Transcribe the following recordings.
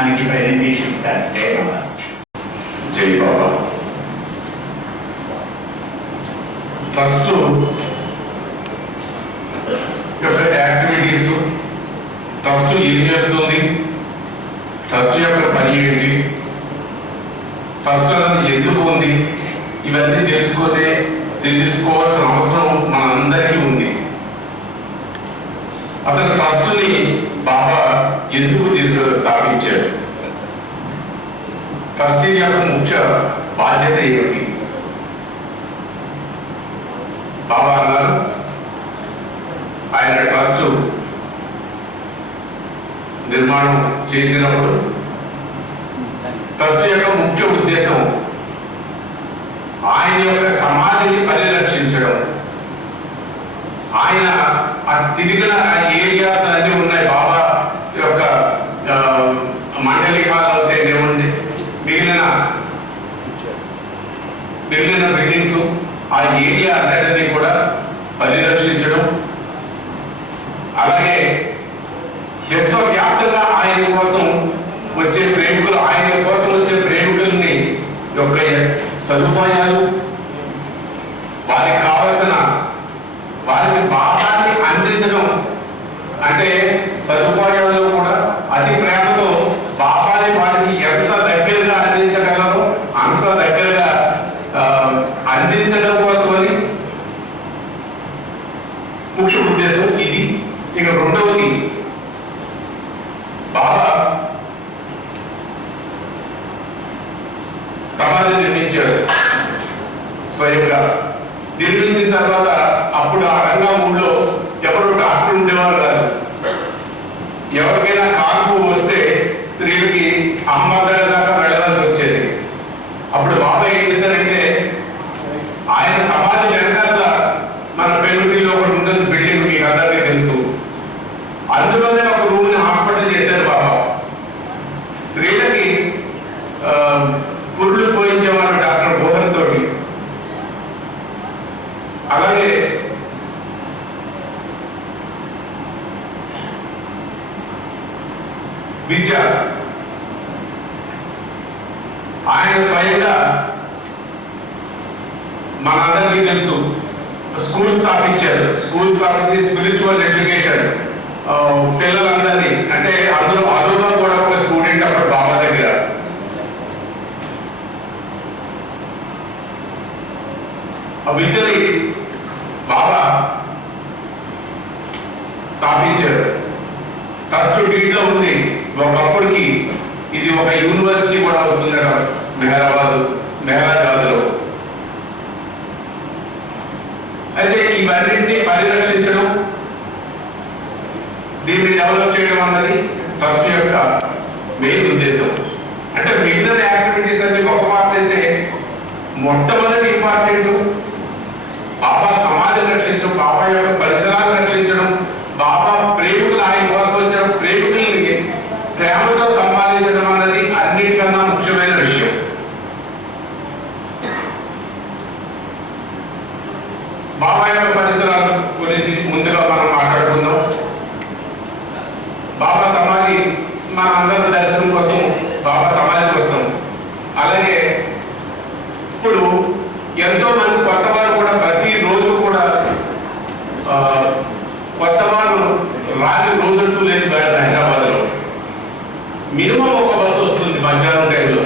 మనకి ప్రెజెంటేషన్ ఇస్తారు. జై బాబా. ట్రస్ట్ యొక్క యాక్టివిటీస్, ట్రస్ట్ ఏం చేస్తుంది, ట్రస్ట్ యొక్క పని ఏంటి, ట్రస్ట్ అనేది ఎందుకు ఉంది, ఇవన్నీ తెలుసుకోవాల్సిన అవసరం మనందరికీ ఉంది. అసలు ట్రస్ట్ని బాబా ఎందుకు స్థాపించాడు, ట్రస్టీ యొక్క ముఖ్య బాధ్యత ఏమిటి? బాబా అన్నారు, ఆయన ట్రస్ట్ నిర్మాణం చేసినప్పుడు ట్రస్ట్ యొక్క ముఖ్య ఉద్దేశం ఆయన యొక్క సమాధిని పరిరక్షించడం. ఆయన తిరిగిన ఏరియాస్ అన్నీ ఉన్నాయి. బాబా యొక్క మండలికాలు అవుతాయి, మిగిలిన బిల్డింగ్స్, ఆ ఏరియా అందరినీ కూడా పరిరక్షించడం. అలాగే విశ్వవ్యాప్తంగా ఆయన కోసం వచ్చే ప్రేమికుల్ని యొక్క సదుపాయాలు, వారికి కావలసిన వారికి బాబాని అందించడం. అంటే సదుపాయాల్లో కూడా అతి ప్రేమతో బాబాని వారికి ఎంత దగ్గరగా అందించగలరో అంత దగ్గరగా అందించడం కోసమని ముఖ్య ఉద్దేశం ఇది. ఇక రెండవది, బాబా సమాధి నిర్మించాడు స్వయంగా. నిర్మించిన తర్వాత అప్పుడు ఆ రంగా ఊళ్ళో ఎవరు డాక్టర్ ఉండేవారు కాదు. ఎవరికైనా కాన్పు వస్తే స్త్రీలకి అమ్మ దగ్గర దాకా వెళ్ళాల్సి వచ్చేది. అప్పుడు బాబా ఏం చేశారంటే, ఆయన సమాధి వెనకాల మన పెళ్ళిలో ఒకటి ఉంటుంది బిల్డింగ్, మీకు అందరికీ తెలుసు. అందులోనే ఒక రూమ్ని హాస్పిటల్ చేశారు బాబా. స్త్రీలకి పురుళ్ళు పోయించేవారు డాక్టర్ మోహన్ తోటి. అలాగే విద్య, ఆయన స్వయంగా మనందరికీ తెలుసు స్కూల్ స్థాపించారు. స్కూల్ స్థాపించి స్పిరిచువల్ ఎడ్యుకేషన్ పిల్లలందరినీ, అంటే అందులో అరుగా కూడా ఒక స్టూడెంట్ అప్పుడు బాబా దగ్గర. ఆ విద్యని బాబా స్థాపించారు. ట్రస్ట్ డీడ్లో ఉంది. ఒకప్పటికి ఇది ఒక యూనివర్సిటీ కూడా వస్తుంది మెహరాబాద్లో. అయితే ఇవన్నింటినీ పరిరక్షించడం, దీన్ని డెవలప్ చేయడం అన్నది ట్రస్ట్ యొక్క మెయిన్ ఉద్దేశం. అంటే మిగిలిన యాక్టివిటీస్ అన్ని ఒక పార్ట్ అయితే, మొట్టమొదటి ఇంపార్టెంట్ బాబా సమాజం రక్షించడం, బాబా యొక్క పరిసరాలను రక్షించడం, బాబా ప్రేమికులు, ఆయన కోసం వచ్చిన ప్రేమికుల్ని ప్రేమతో సంపాదించడం అన్నది అన్నిటికన్నా ముఖ్యమైన విషయం. బాబా యొక్క పరిసరాల గురించి ముందుగా మనం మాట్లాడుకుందాం. బాబా సమాధి మన అందరి దర్శనం కోసం బాబా సమాధికి వస్తాం. అలాగే ఇప్పుడు ఎంతో మంది కొత్త వారు కూడా ప్రతిరోజు కూడా కొత్త వారు రాని రోజంటూ లేదు హైదరాబాద్లో. మినిమం ఒక బస్సు వస్తుంది మధ్యాహ్నం టైంలో,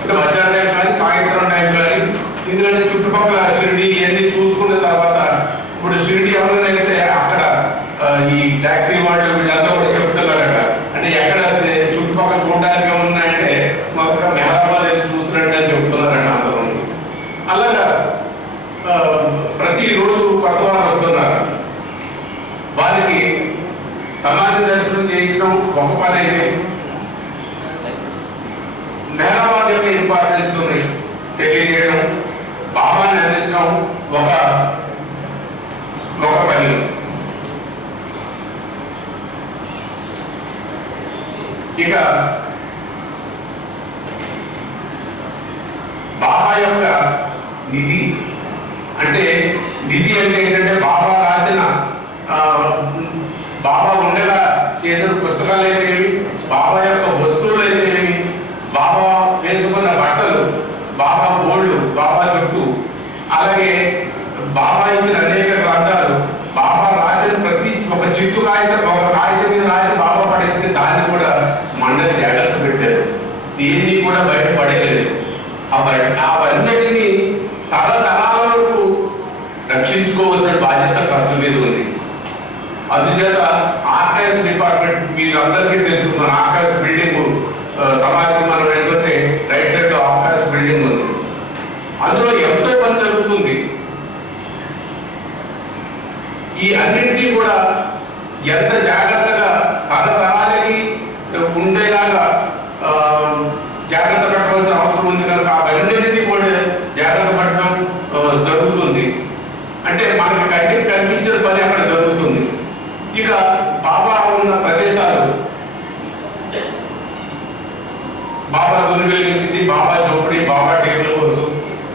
అంటే మధ్యాహ్నం టైం కానీ సాయంత్రం టైం కానీ. ఎందుకంటే చుట్టుపక్కల షిరిడి ఇవన్నీ చూసుకున్న తర్వాత, ఇప్పుడు షిరిడి ఎవరైనా అయితే అక్కడ ఈ ట్యాక్సీ వాళ్ళు వీళ్ళంతా కూడా చెప్తున్నారట, అంటే ఎక్కడ చుట్టుపక్కల చూడడానికి ఏమున్నాయంటే మొదట మెహరాబాద్ చూసినట్టు అని చెప్తున్నారట అందరూ. అలాగా ప్రతిరోజు కొత్త వారు వస్తున్నారు. వారికి సమాధి దర్శనం చేయించడం ఒక పని అయితే, మెహరాబాద్ యొక్క ఇంపార్టెన్స్ తెలియజేయడం, బాబాని అందించడం ఒక పని. ఇక బాబా యొక్క నిధి అంటే ఏంటంటే బాబా రాసిన బాబా ఉండగా చేసిన పుస్తకాలు ఏవి, బాబా యొక్క వస్తువులు కాగితం ఒక కాగితం మీద రాసి బాబా పడేస్తే దాన్ని కూడా మండలి జాగ్రత్త పెట్టారు. దీన్ని కూడా బయటపడేయలేదు. అవన్నిటిని తరతరాల వరకు రక్షించుకోవాల్సిన బాధ్యత ట్రస్ట్ మీద ఉంది. అందుచేత ఆర్కైవ్స్ డిపార్ట్మెంట్ మీకు అందరికీ తెలుసు. మన ఆర్కైవ్స్ బిల్డింగ్ సమాజం మనం వెళ్తుంటే రైట్ సైడ్ లో ఆర్కైవ్స్ బిల్డింగ్ ఉంది. అందులో ఎంతో పని జరుగుతుంది. ఈ అన్నింటినీ కూడా ఎంత జాగ్రత్తగా తరతరాలకి ఉండేలాగా జాగ్రత్త పడవలసిన అవసరం ఉంది కనుక అవన్నింటినీ కూడా జాగ్రత్త పడటం జరుగుతుంది. అంటే మనకు కంటికి కనిపించిన పని అక్కడ జరుగుతుంది. ఇక బాబా ఉన్న ప్రదేశాలు, బాబా గురి వెలిగించింది, బాబా చౌపడి, బాబా టేబుల్ హౌస్,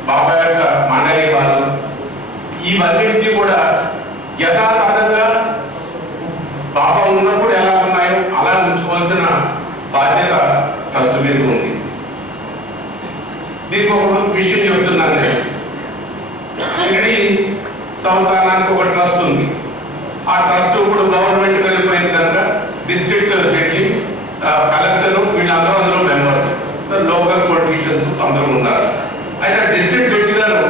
బాబా యొక్క మండలి వాళ్ళు, ఇవన్నింటినీ కూడా యథాతథంగా బాబా ఉన్నప్పుడు ఎలా ఉన్నాయో అలా ఉంచుకోవాల్సిన బాధ్యత ట్రస్ట్ మీద ఉంది. దీనికి ఒక విషయం చెప్తున్నాను నేను. షిరిడి సంస్థానానికి ఒక ట్రస్ట్ ఉంది. ఆ ట్రస్ట్ ఇప్పుడు గవర్నమెంట్ వెళ్ళిపోయింది కనుక డిస్ట్రిక్ట్ జడ్జి, కలెక్టర్ వీళ్ళందరూ అందులో మెంబర్స్, లోకల్ పొలిటీషియన్స్ అందరూ ఉన్నారు. అయితే డిస్ట్రిక్ట్ జడ్జి గారు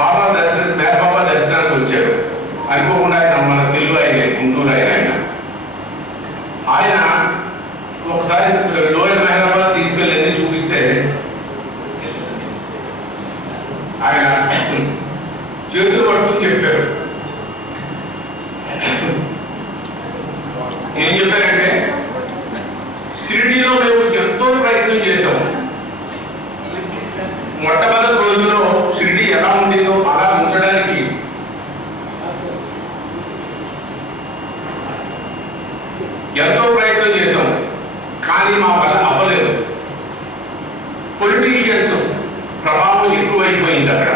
బాబా దర్శనానికి వచ్చారు. అనుకోకుండా ఆయన మన తెలుగు ఆయన, గుంటూరు ఆయన ఒకసారి లోయర్ మెహరాబాద్ తీసుకెళ్ళి చూపిస్తే ఆయన చేతులు పట్టుకుని చెప్పారు. ఏం చెప్పారంటే, షిరిడీలో మేము ఎంతో ప్రయత్నం చేశాము. మొట్టమొదటి రోజులో షిరిడీ ఎలా ఉండేదో అలా ఉంచడానికి ఎంతో ప్రయత్నం చేశాం. కానీ మా వల్ల అవ్వలేదు. పొలిటీషియన్స్ ప్రభావం ఎక్కువైపోయింది అక్కడ.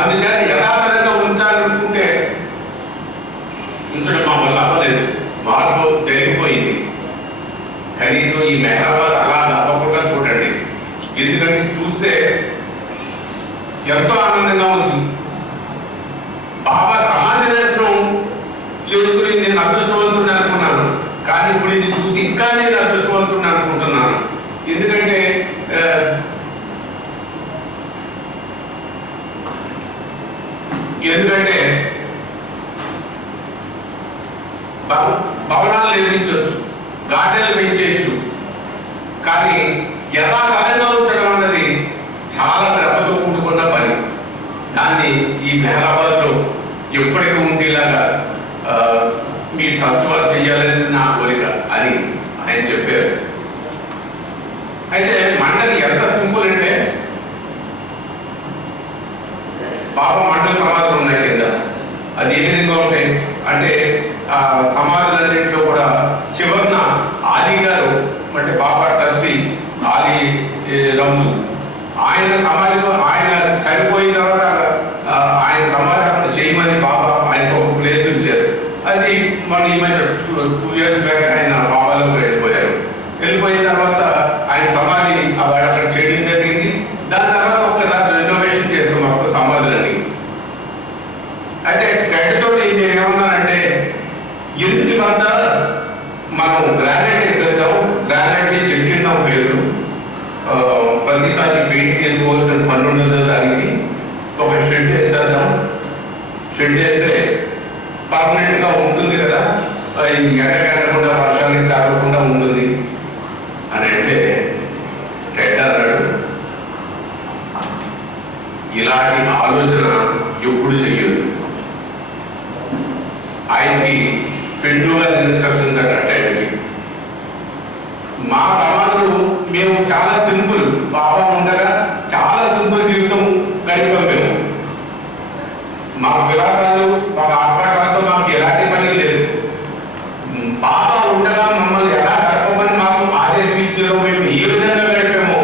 అందుచేత యథాతథంగా ఉంచాలనుకుంటే ఉంచడం మా వల్ల అవ్వలేదు. మార్పు జరిగిపోయింది. కనీసం ఈ మెహరాబాద్ అలా తప్పకుండా చూడండి. ఎందుకంటే చూస్తే ఎంతో ఆనందంగా ఉంది. బాబా సమాజ దర్శనం చేసుకుని నేను అదృష్టవంతుడిని అనుకున్నాను. కానీ ఇప్పుడు ఇది చూసి ఇంకా నేను అదృష్టవంతుడిని అనుకుంటున్నాను. ఎందుకంటే భవనాలు నిర్మించవచ్చు, గార్డెన్లు పెంచేయచ్చు. కానీ యథాతథంగా ఉంచడం అన్నది చాలా శ్రమతో కూడుకున్న పని. దాన్ని ఈ మెహరాబాద్లో ఎప్పటికీ ఉండేలాగా మీ ట్రస్ట్ వారు చేయాలని నా కోరిక అని ఆయన చెప్పారు. అయితే మండలి ఎంత సింపుల్ అంటే, బాబా మండలి సమాధులు ఉన్నాయి కింద. అది ఏ విధంగా ఉంటాయి అంటే, ఆ సమాధులన్నింటిలో కూడా చివరిన ఆది గారు అంటే బాబా ట్రస్టీ ఆది రంజు, ఆయన సమాధిలో ఆయన చనిపోయిన తర్వాత ఆయన సమాధి అక్కడ చేయమని బాబా ఆయనకు ఒక ప్లేస్ ఇచ్చారు. అది మన ఈ మధ్య 2 years బ్యాక్ ఆయన బాబాలోకి వెళ్ళిపోయారు. వెళ్ళిపోయిన తర్వాత ఆయన సమాధి అక్కడ చేయడం జరిగింది. దాని తర్వాత ఒక్కసారి రెనోవేషన్ చేసాం మొత్తం సమాధులని. అయితే గడ్డితో నేను ఏమన్నానంటే, ఎందుకు వద్ద మనం గ్రానైట్ వేసేద్దాం, గ్రానైట్ చెక్కిద్దాం పేరు, ప్రతిసారి పెయింట్ చేసుకోవాల్సిన పని ఉండదు. దానికి ఒక షెడ్ వేసేద్దాం. షెడ్ వేస్తే పర్మనెంట్ గా ఉంటుంది కదా, ఎండకుండా వర్షానికి తాగకుండా ఉంటుంది అని అంటే రెడ్ అన్నాడు, ఇలాంటి ఆలోచన ఎప్పుడు చెయ్యొద్దు. ఆయనకి పెండుగా ఇన్స్ట్రక్షన్స్ అంటే మా సమాజంలో మేము చాలా సింపుల్, బాబా ఉండగా చాలా సింపుల్ జీవితం గడిపాం మేము. మా విలాసాలు, మా ఆర్భాటాలతో మాకు ఎలాంటి పని లేదు. బాబా ఉండగా మమ్మల్ని ఎలా గడపమని మాకు ఆదేశం ఇచ్చారో, మేము ఏ విధంగా గడిపామో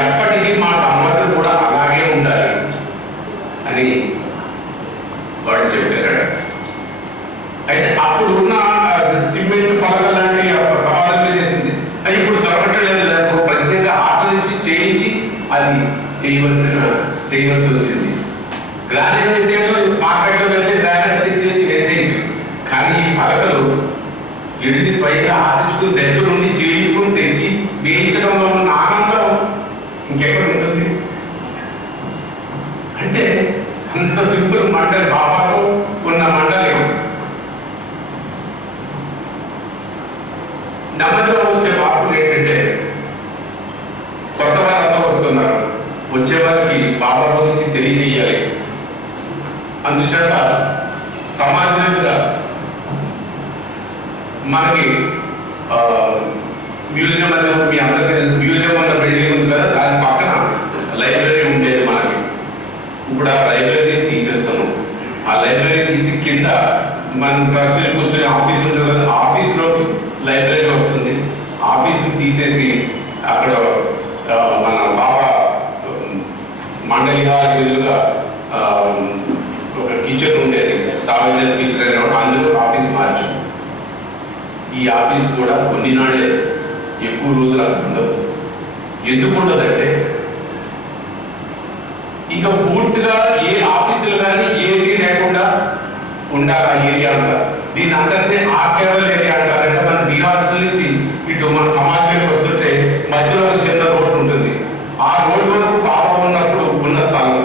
ఎప్పటికీ మా సమాజం కూడా అలాగే ఉండాలి అని వాడు చెప్పారు. అయితే అప్పుడు ఉన్న సిమెంట్ పలకలు లాంటి సమాధానం చేసింది, అది ఇప్పుడు దొరకట్లేదు. దానికి ప్రత్యేక ఆట నుంచి చేయించి అది చేయవలసి వచ్చింది. గ్రానైట్ వేసేయడం మార్కెట్లో వెళ్తే గ్రానైట్ తెచ్చి వేసేయచ్చు. కానీ ఈ పలకలు వెళ్ళి స్వయంగా ఆడించుకుని దగ్గర నుండి చేయించుకుని తెచ్చి వేయించడంలో ఉన్న ఆనందం ఇంకెక్కడ ఉంటుంది? అంటే అంత సింపుల్ మండలి బాబాలో ఉన్న మండలి. నెమ్మదిగా వచ్చే మార్పులు ఏంటంటే కొత్త వారంతా వస్తున్నారు, వచ్చే వారికి బాబా గురించి తెలియజేయాలి. అందుచేత సమాజంగా మనకి మ్యూజియం అనేది మీ అందరికీ మ్యూజియం అన్న బిల్డింగ్ ఉంది కదా, దాని పక్కన లైబ్రరీ ఉండేది మనకి. ఇప్పుడు ఆ లైబ్రరీ తీసేస్తాను. ఆ లైబ్రరీ తీసి కింద మన ట్రస్ట్లో కూర్చొని ఆఫీస్ ఉంటుంది కదా, ఆఫీస్లోకి లైబ్రరీ వస్తుంది. ఆఫీస్ని తీసేసి అక్కడ మన బాబా మండలిగా వీలుగా ఒక కిచెన్ ఉండేది, సావేజెస్ కిచెన్ అనేవాడు, అందులో ఆఫీస్ మార్చాం. ఈ ఆఫీస్ కూడా కొన్ని నాళ్ళే, ఎక్కువ రోజులు ఉండదు. ఎందుకు ఉండదంటే ఇక పూర్తిగా ఏ ఆఫీసులు కానీ ఏది లేకుండా ఉండాలి ఆ ఏరియా అంతా. దీని అందరినీ ఆర్కేవల్ ఏరియా అంటారంటే మన డి హాస్టల్ నుంచి ఇటు మన సమాజంలోకి వస్తుంటే మధ్యలో చిన్న రోడ్డు ఉంటుంది. ఆ రోడ్డు వరకు బాబా ఉన్నప్పుడు ఉన్న స్థలం,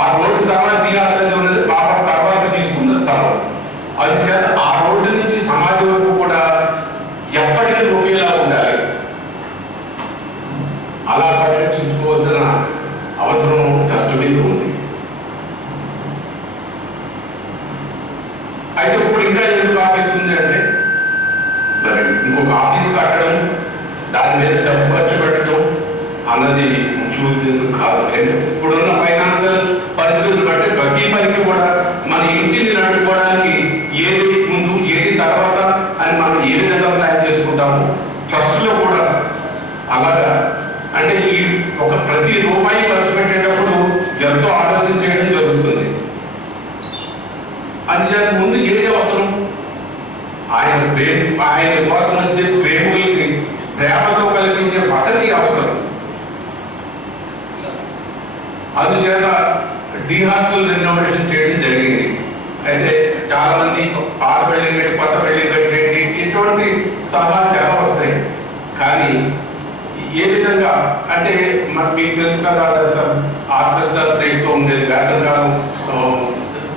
ఆ రోడ్డు తర్వాత డి హాస్టల్ ఉన్నది బాబా తర్వాత తీసుకున్న స్థలం. అది ఆ రోడ్డు నుంచి సమాజం వరకు కూడా ఎప్పటికీ ఒకేలా ఉండాలి. అలా పరిరక్షించుకోవాల్సిన అవసరం కష్టం మీద ఉంది. అయితే ఇప్పుడు ఇంకా ఎందుకు ఆఫీస్ ఉంది అంటే మరి ఇంకొక ఆఫీస్ కట్టడం, దాని మీద డబ్బు ఖర్చు పెట్టడం అన్నది ముఖ్య ఉద్దేశం కాదు. ఇప్పుడున్న ఫైనాన్షియల్ పరిస్థితులు బట్టి ప్రతి పనికి కూడా మన ఇంటిని నడుపుకోవడానికి ఏది ముందు ఏది తర్వాత అని మనం ఏ విధంగా ప్లాన్ చేసుకుంటాము. ట్రస్ట్లో కూడా అలాగా. అంటే ఈ ఒక ప్రతి రూపాయి ఖర్చు పెట్టేటప్పుడు ఎంతో ఆలోచన చేయడం జరుగుతుంది. అంతేకాక ముందు ఏది అవసరం, ఆయన కోసం వచ్చే ప్రేములకి ప్రేమతో కలిగించే వసతి అవసరం. అందుచేత డి హాస్టల్ రెనోవేషన్ చేయడం జరిగింది. అయితే చాలా మంది పాత బిల్డింగ్ కట్టి కొత్త బిల్డింగ్ కట్టేటి ఇటువంటి సలహాలు చాలా వస్తాయి. కానీ ఏ విధంగా అంటే మీకు తెలుసు కదా, ఆస్బెస్టాస్ స్టేట్తో ఉండేది.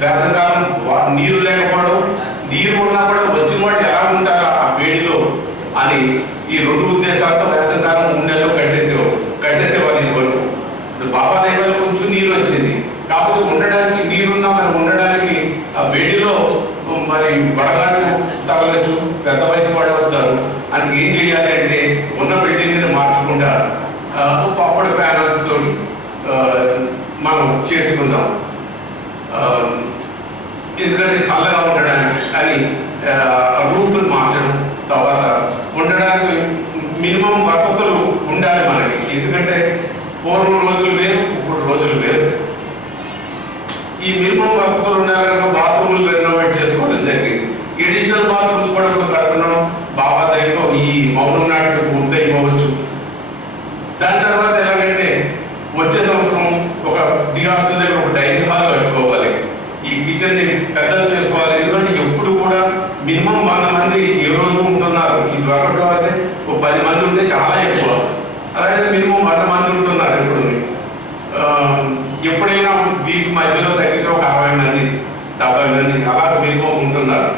వేసవికాలం నీరు లేకపోవడం, నీరు ఉన్నా కూడా వచ్చిన వాటి ఎలా ఉంటారు ఆ వేడిలో అని ఈ రెండు ఉద్దేశాలతో వేసవికాలం 3 నెలలు కట్టేసేవాళ్ళు. ఇది వరకు బాబా దగ్గర కొంచెం నీరు వచ్చింది, కాకపోతే ఉండడానికి నీరున్నా మరి ఉండడానికి ఆ వేడిలో మరి వడగాడు తగలచ్చు, పెద్ద వయసు వాడు వస్తారు. అని ఏం చేయాలి అంటే ఉన్న బిల్డింగ్ని మార్చకుండా పాపడ్ ప్యానల్స్ తోటి మనం చేసుకుందాం. ఎందుకంటే చల్లగా ఉండడానికి అని రూఫ్ను మార్చడం, తర్వాత ఉండడానికి మినిమం వసతులు ఉండాలి మనకి. ఎందుకంటే పూర్వం రోజులు వేరు, ఇప్పుడు రోజులు వేరు. ఈ మినిమం వసతులు ఉండాలని బాత్రూమ్లు రెనోవేట్ చేసుకోవడం జరిగింది. ఎడిషనల్ బాత్రూమ్స్ కూడా కడుతున్నాం. బాబా దగ్గర ఈ మౌనం నాటికి పూర్తి అయిపోవచ్చు. దాని తర్వాత ఎలాగంటే వచ్చే సంవత్సరం ఒక డి హాస్టల్ దగ్గర ఒక డైనింగ్ హాల్ కట్టుకోవాలి. ఈ కిచెన్ని పెద్దలు చేసుకోవాలి. ఎందుకంటే ఎప్పుడు కూడా మినిమం 100 మంది ఏ రోజు ఉంటున్నారు. ఇది ఒకటిలో అయితే ఒక 10 మంది ఉంటే చాలా ఎక్కువ. అలాగే మినిమం 100 మంది ఉంటున్నారు. ఎప్పుడైనా వీక్ మధ్యలో తగ్గితే ఒక 60 మంది 70 మంది అలా మినిమం ఉంటున్నారు.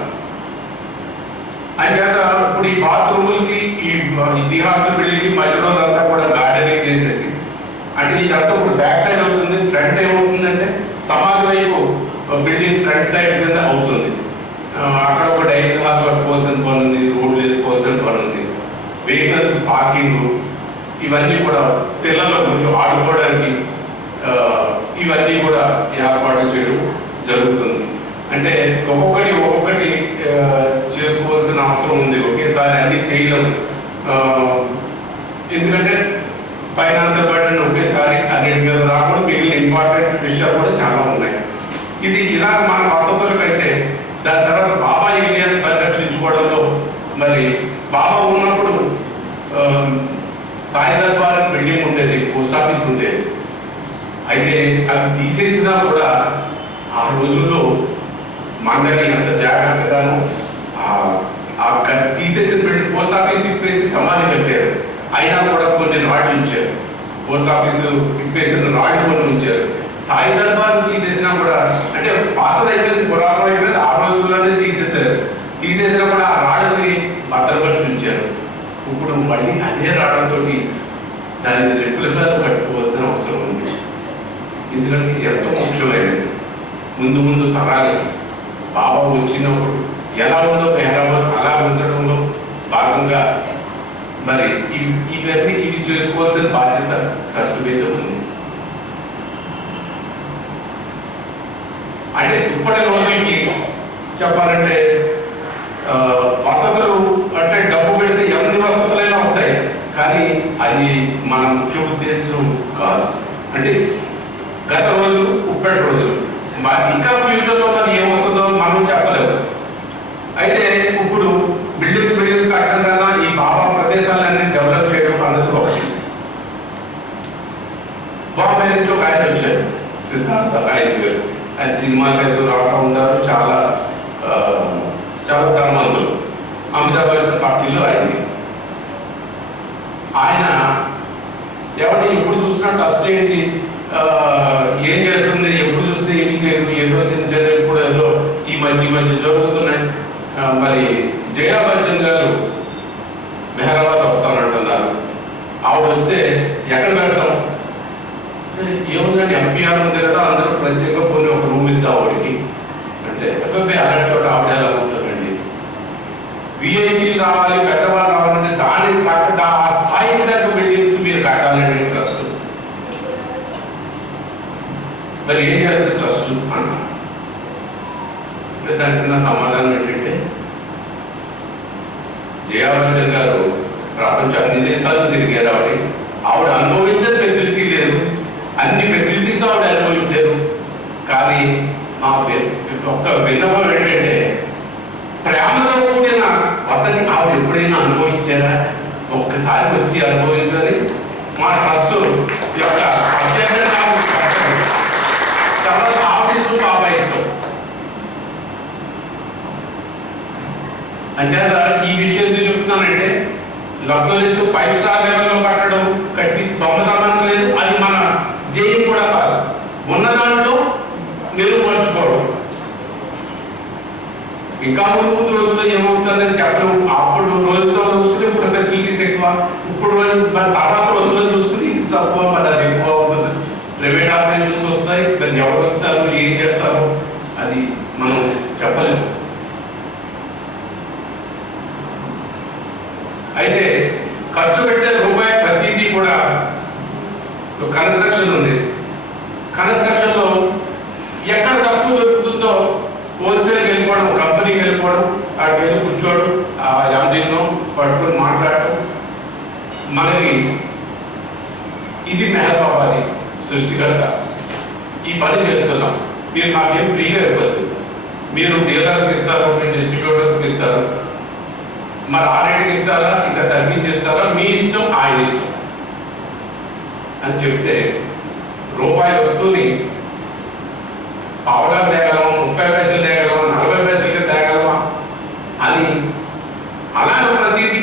అంచేత ఇప్పుడు ఈ బాత్రూములకి ఈ డి హాస్టల్ బిల్డింగ్కి మధ్యలో అంతా కూడా గార్డెనింగ్ చేసేసి, అంటే ఇదంతా ఇప్పుడు బ్యాక్ సైడ్ అవుతుంది. ఫ్రంట్ ఏమవుతుందంటే సమాధి వైపు బిల్డింగ్ ఫ్రంట్ సైడ్ కింద అవుతుంది. అక్కడ ఒక డైనింగ్ హాల్ కట్టుకోవాల్సిన పని ఉంది, రోడ్లు వేసుకోవాల్సిన పని ఉంది, వెహికల్స్ పార్కింగ్, ఇవన్నీ కూడా పిల్లలు కొంచెం ఆడుకోవడానికి ఇవన్నీ కూడా ఏర్పాటు చేయడం జరుగుతుంది. అంటే ఒక్కొక్కటి చేసుకోవాల్సిన అవసరం ఉంది. ఒకేసారి అన్ని చేయలేము. ఎందుకంటే ఫైనాన్షియల్ బర్డెన్ ఒకేసారి అన్నిటి మీద రాకుండా మిగిలిన ఇంపార్టెంట్ విషయాలు కూడా చాలా ఉన్నాయి. ఇది ఇలా మన వసతులకైతే దాని తర్వాత బాబా ఏరియాని పరిరక్షించుకోవడంలో మరి బాబా ఉన్నప్పుడు సాయి దర్బార్ బిల్డింగ్ ఉండేది, పోస్ట్ ఆఫీస్ ఉండేది. అయితే అవి తీసేసినా కూడా ఆ రోజుల్లో మండలి అంత జాగ్రత్తగాను ఆ తీసేసిన పోస్ట్ ఆఫీస్ ఇప్పేసి సమాధి కట్టారు. అయినా కూడా కొన్ని రాళ్ళు ఉంచారు. పోస్ట్ ఆఫీసు ఇప్పేసిన రాళ్ళు కొన్ని ఉంచారు. సాయి దర్బార్ తీసేసినా కూడా, అంటే పాతదైపోయింది, పురాణం అయిపోయింది, ఆ రోజుల్లోనే తీసేసినా కూడా ఆ రాళ్ళని భద్రపరిచి ఉంచారు. ఇప్పుడు మళ్ళీ అదే రాళ్ళతోటి దాన్ని రెగ్యులర్గా కట్టుకోవాల్సిన అవసరం ఉంది. ఎందుకంటే ఎంతో ముఖ్యమైనది. ముందు ముందు తరాలు బాబా వచ్చినప్పుడు ఎలా ఉందో మెహరాబాద్ అలా ఉంచడంలో భాగంగా మరి ఇవి చేసుకోవాల్సిన బాధ్యత ట్రస్ట్ మీద ఉంది. అంటే ఇప్పటి రోజులకి చెప్పాలంటే వసతులు అంటే డబ్బు పెడితే ఎన్ని వసతులైనా వస్తాయి, కానీ అది మన ముఖ్య ఉద్దేశం కాదు. అంటే గత రోజులు ఇప్పటి రోజులు ఇంకా ఫ్యూచర్లో మరి ఏమొస్తుందో మనం చెప్పలేము. అయితే ఇప్పుడు బిల్డింగ్స్ కట్టడం కన్నా ఈ బాబా ప్రదేశాలన్నీ డెవలప్ చేయడం పద్ధతి ఒకటి. బాంబే నుంచి ఒక ఆయన వచ్చారు, సిద్ధార్థ ఆయన పేరు. ఆయన సినిమాకి ఏదో రావటం ఉన్నారు, చాలా చాలా ధర్మవంతులు. అమితాబ్ బచ్చన్ పార్టీలో ఆయన ఎవరిని ఎప్పుడు చూసినా ట్రస్ట్ ఏంటి, ఏం చేస్తుంది, ఎప్పుడు చూస్తే ఏమి చేయదు, ఏదో చిన్న చిన్న ఇప్పుడు ఏదో ఈ మధ్య జరుగుతున్నాయి. మరి జయా బచ్చన్ గారు మెహరాబాద్ వస్తానంటున్నారు. ఆవిడ వస్తే ఎక్కడ పెడతాం, ఏముందండి ఎంపీఆర్ ఉంది కదా, అందరూ ప్రత్యేకంగా కొన్ని ఒక రూమ్ ఇద్దాం ఆవిడకి అంటే, అలాంటి చోట ఆవిడ ఎలా ఉంటుందండి. విఐపీలు రావాలి, పెద్దవాళ్ళు రావాలంటే దానికి తగ్గ ఆ స్థాయికి తగ్గ బిల్డింగ్స్ మీరు కట్టాలండి ట్రస్ట్. మరి ఏం చేస్తుంది ట్రస్ట్ అన్న దానికి నా సమాధానం ఏంటంటే, జయా బచ్చన్ గారు ప్రపంచం అన్ని దేశాలు తిరిగారు. ఆవిడ అనుభవించే ఫెసిలిటీ లేదు, అన్ని ఫెసిలిటీస్ ఆవిడ అనుభవించారు. కానీ మా ఒక్క విన్నపం ఏంటంటే, ప్రేమలో కూడిన వసతి ఆవిడ ఎప్పుడైనా అనుభవించారా, ఒక్కసారి వచ్చి అనుభవించాలి. మా ట్రస్ట్ యొక్క చాలా ఆఫీసు బాబా ఇష్టం. అంచేత ఈ విషయం ఎందుకు చెప్తున్నానంటే, లగ్జరీస్ 5 స్టార్ లెవెల్లో కట్టడం కట్టి దొంగతనం లేదు, అది మన జయం కూడా కాదు. ఉన్న దాంట్లో మెరుగుపరుచుకోవడం. ఇంకా ముందు రోజుల్లో ఏమవుతుందని చెప్పలేము. అప్పుడు రోజుతో చూసుకుని ఇప్పుడు ఫెసిలిటీస్ ఎక్కువ, ఇప్పుడు తర్వాత రోజుల్లో చూసుకుని ఇది తక్కువ, మరి అది ఎక్కువ అవుతుంది. ప్రైవేట్ ఆపరేషన్స్ వస్తాయి, దాన్ని ఎవరు వస్తారు, ఏం చేస్తారు, అది మనం చెప్పలేము. అయితే ఖర్చు పెట్టే రూపాయి ప్రతిదీ కూడా కన్స్ట్రక్షన్ ఉంది. కన్స్ట్రక్షన్లో ఎక్కడ తక్కువ దొరుకుతుందో హోల్సేల్కి వెళ్ళిపోవడం, కంపెనీకి వెళ్ళిపోవడం, అక్కడికి వెళ్ళి కూర్చోవడం, ఆ ఎండీలో పట్టుకొని మాట్లాడటం. మనకి ఇది మెహబాబాది సృష్టికర్త, ఈ పని చేస్తున్నాం. మీరు నాకేం ఫ్రీగా ఇవ్వద్దు, మీరు డీలర్స్కి ఇస్తారు, మీరు డిస్ట్రిబ్యూటర్స్కి ఇస్తారు. మరి ఆ రేటుకి ఇస్తారా, ఇంకా తగ్గించిస్తారా, మీ ఇష్టం, ఆయన ఇష్టం అని చెప్తే రూపాయి వస్తువుని పావులా తేగలమా, 30 పైసలు తేగలమా, 40 పైసలకి తేగలమా అని అలా ప్రతిదీ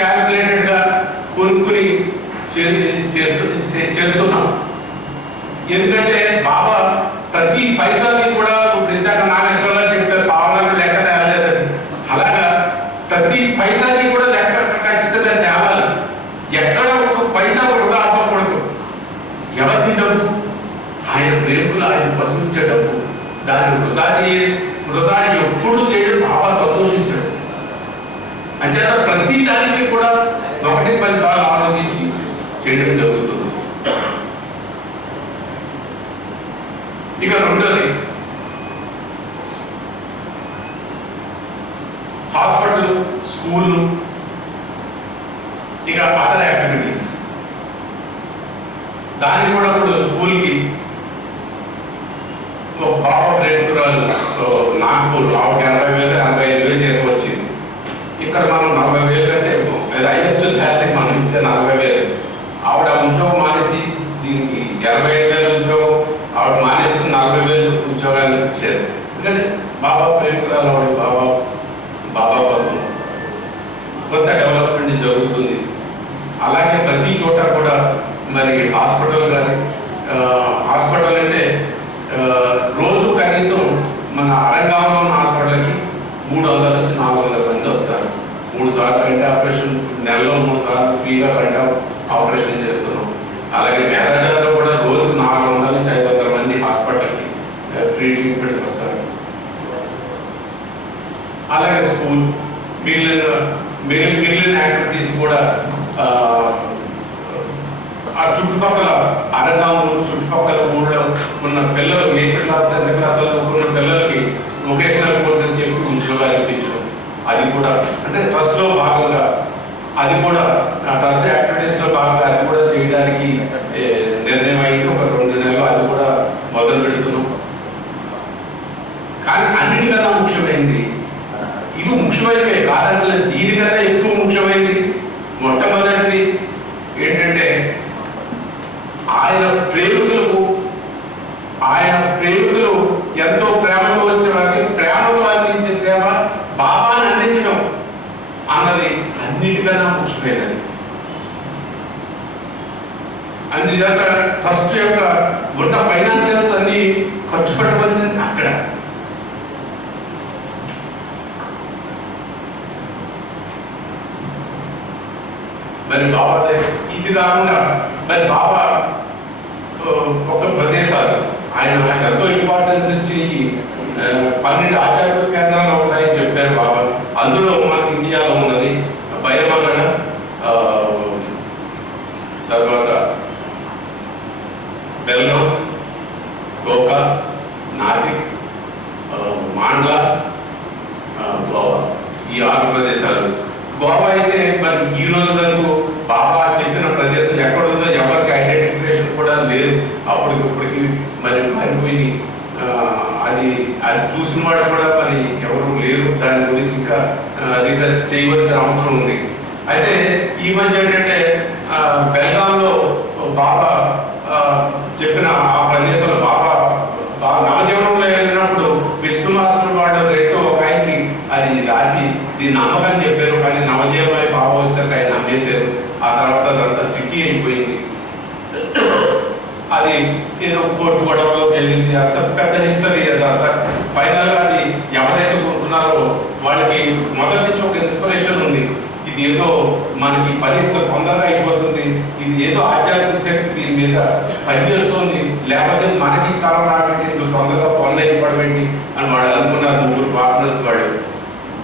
క్యాలిక్యులేటెడ్గా కొనుక్కుని చేస్తున్నాం. ఎందుకంటే బాబా ప్రతి పైసాకి కూడా, ఇప్పుడు ఇందాక నాగేశ్వరరావు చెప్పారు పావులాకి లెక్క తేలేదని, అలాగా ప్రతి పైసాకి కూడా లెక్క ఖచ్చితంగా తేవాలి. ఎక్కడ ఒక పైసా వృధా అవ్వకూడదు. ఎవరి డబ్బు, ఆయన ప్రేమకులు ఆయన పసుపించే డబ్బు, దాన్ని వృధా ఎప్పుడు చేయడం బాగా సంతోషించాడు. అంచేత ప్రతి దానికి కూడా 1-10 సార్లు ఆలోచించి చేయడం జరుగుతుంది. ఇక రెండోది, హాస్పిటల్, స్కూళ్ళు, ఇక అదర్ యాక్టివిటీస్. దాన్ని కూడా ఇప్పుడు స్కూల్కి బాబా ప్రేమికురాలు నాగపూర్ ఆవిడకి 80,000-85,000 చేతికి వచ్చింది. ఇక్కడ మనం 40,000 కంటే హైయెస్ట్ శాలరీ మనం ఇచ్చే 40,000. ఆవిడ ఉద్యోగం మానేసి దీనికి 85,000 ఉద్యోగం ఆవిడ మానేసి 40,000 ఉద్యోగాన్ని ఇచ్చారు. ఎందుకంటే బాబా ప్రేమికురాలు బాబా బాబా కోసం కొంత డెవలప్మెంట్ జరుగుతుంది. అలాగే ప్రతి చోట కూడా మరి హాస్పిటల్ కానీ హాస్పిటల్ అంటే రోజు కనీసం మన అరంగాంలో ఉన్న హాస్పిటల్కి 300 నుంచి 400 మంది వస్తారు. 3 సార్లు కంటి ఆపరేషన్, నెలలో 3 సార్లు ఫ్రీగా కంటి ఆపరేషన్ చేస్తున్నాం. అలాగే మేనేజర్లో కూడా రోజుకు 400 నుంచి 500 మంది హాస్పిటల్కి ఫ్రీ ట్రీట్మెంట్కి వస్తారు. అలాగే స్కూల్ మిగిలిన యాక్టివిటీస్ కూడా ఆ చుట్టుపక్కల అరంగాంలో చుట్టుపక్కల ఊళ్ళో ఉన్న పిల్లలు 8th క్లాస్ 10th క్లాస్ చదువుకున్న పిల్లలకి వొకేషనల్ కోర్స్ అని చెప్పి ఉద్యోగాలు ఇప్పించడం, అది కూడా అంటే ట్రస్ట్లో భాగంగా, అది కూడా ట్రస్ట్ యాక్టివిటీస్లో భాగంగా అది కూడా చేయడానికి నిర్ణయం అయింది. ఒక 2 నెలలు అది కూడా మొదలు పెడుతున్నాం. కానీ అన్నిటికన్నా ముఖ్యమైనది, ఇవి ముఖ్యమైనవే కాదంటే దీనికన్నా ఎక్కువ ముఖ్యమైనది మొట్టమొదటిది ఏంటంటే ఆయన ప్రేమికులు ఎంతో ప్రేమతో వచ్చే వారికి ప్రేమతో అందించే సేవ బాబాని అందించడం అన్నది అన్నిటికన్నా ముఖ్యమైనది. అందుచేత ట్రస్ట్ యొక్క ఉన్న ఫైనాన్షియల్స్ అన్ని ఖర్చు పెట్టవలసింది అక్కడ. మరి బాబా ఇది కాకుండా మరి బాబా ఒక ప్రదేశాలు ఆయన ఎంతో ఇంపార్టెన్స్ ఇచ్చి 12 ఆధ్యాత్మిక కేంద్రాలు అవుతాయని చెప్పారు బాబా. అందులో మనకి ఇండియాలో ఉన్నది భైరవగఢ, తర్వాత బెల్గాం, గోకా, నాసిక్, మాండ్లా, గోవా, ఈ 6 ప్రదేశాలు. గోవా అయితే మరి ఈ రోజు వరకు బాబా చెప్పిన ప్రదేశం ఎక్కడుందో ఎవరికి ఐడెంటిఫికేషన్ కూడా లేదు. అప్పటికిప్పటికి మరి మారిపోయి అది చూసిన వాడు కూడా మరి ఎవరు లేరు. దాని గురించి ఇంకా రీసెర్చ్ చేయవలసిన అవసరం ఉంది. అయితే ఈ మధ్య ఏంటంటే బెల్గాంలో బాబా చెప్పిన ఆ ప్రదేశంలో బాబా నవజీవనంలో వెళ్ళినప్పుడు విష్ణు మాస్టర్ వాడు రేటో ఒక ఆయనకి అది రాసి దీన్ని నమ్మకం చెప్పారు. కానీ నవజీవనమై బాబా వచ్చాక ఆయన నమ్మేశారు. ఆ తర్వాత అదంతా స్టిక్కీ అయిపోయింది. అది ఏదో కోర్టు గొడవలోకి వెళ్ళింది. అంత పెద్ద హిస్టరీ. అదంతా ఫైనల్గా అది ఎవరైతే కొనుక్కున్నారో వాళ్ళకి మొదటి నుంచి ఒక ఇన్స్పిరేషన్ ఉంది. ఇది ఏదో మనకి పని ఇంత తొందరగా అయిపోతుంది, ఇది ఏదో ఆధ్యాత్మిక శక్తి దీని మీద పనిచేస్తుంది, లేకపోతే మనకి స్థలం రాబట్టి ఇంత తొందరగా పనులు అయిపోవడమేంటి అని వాళ్ళు అనుకున్నారు. 3 పార్ట్నర్స్ వాళ్ళు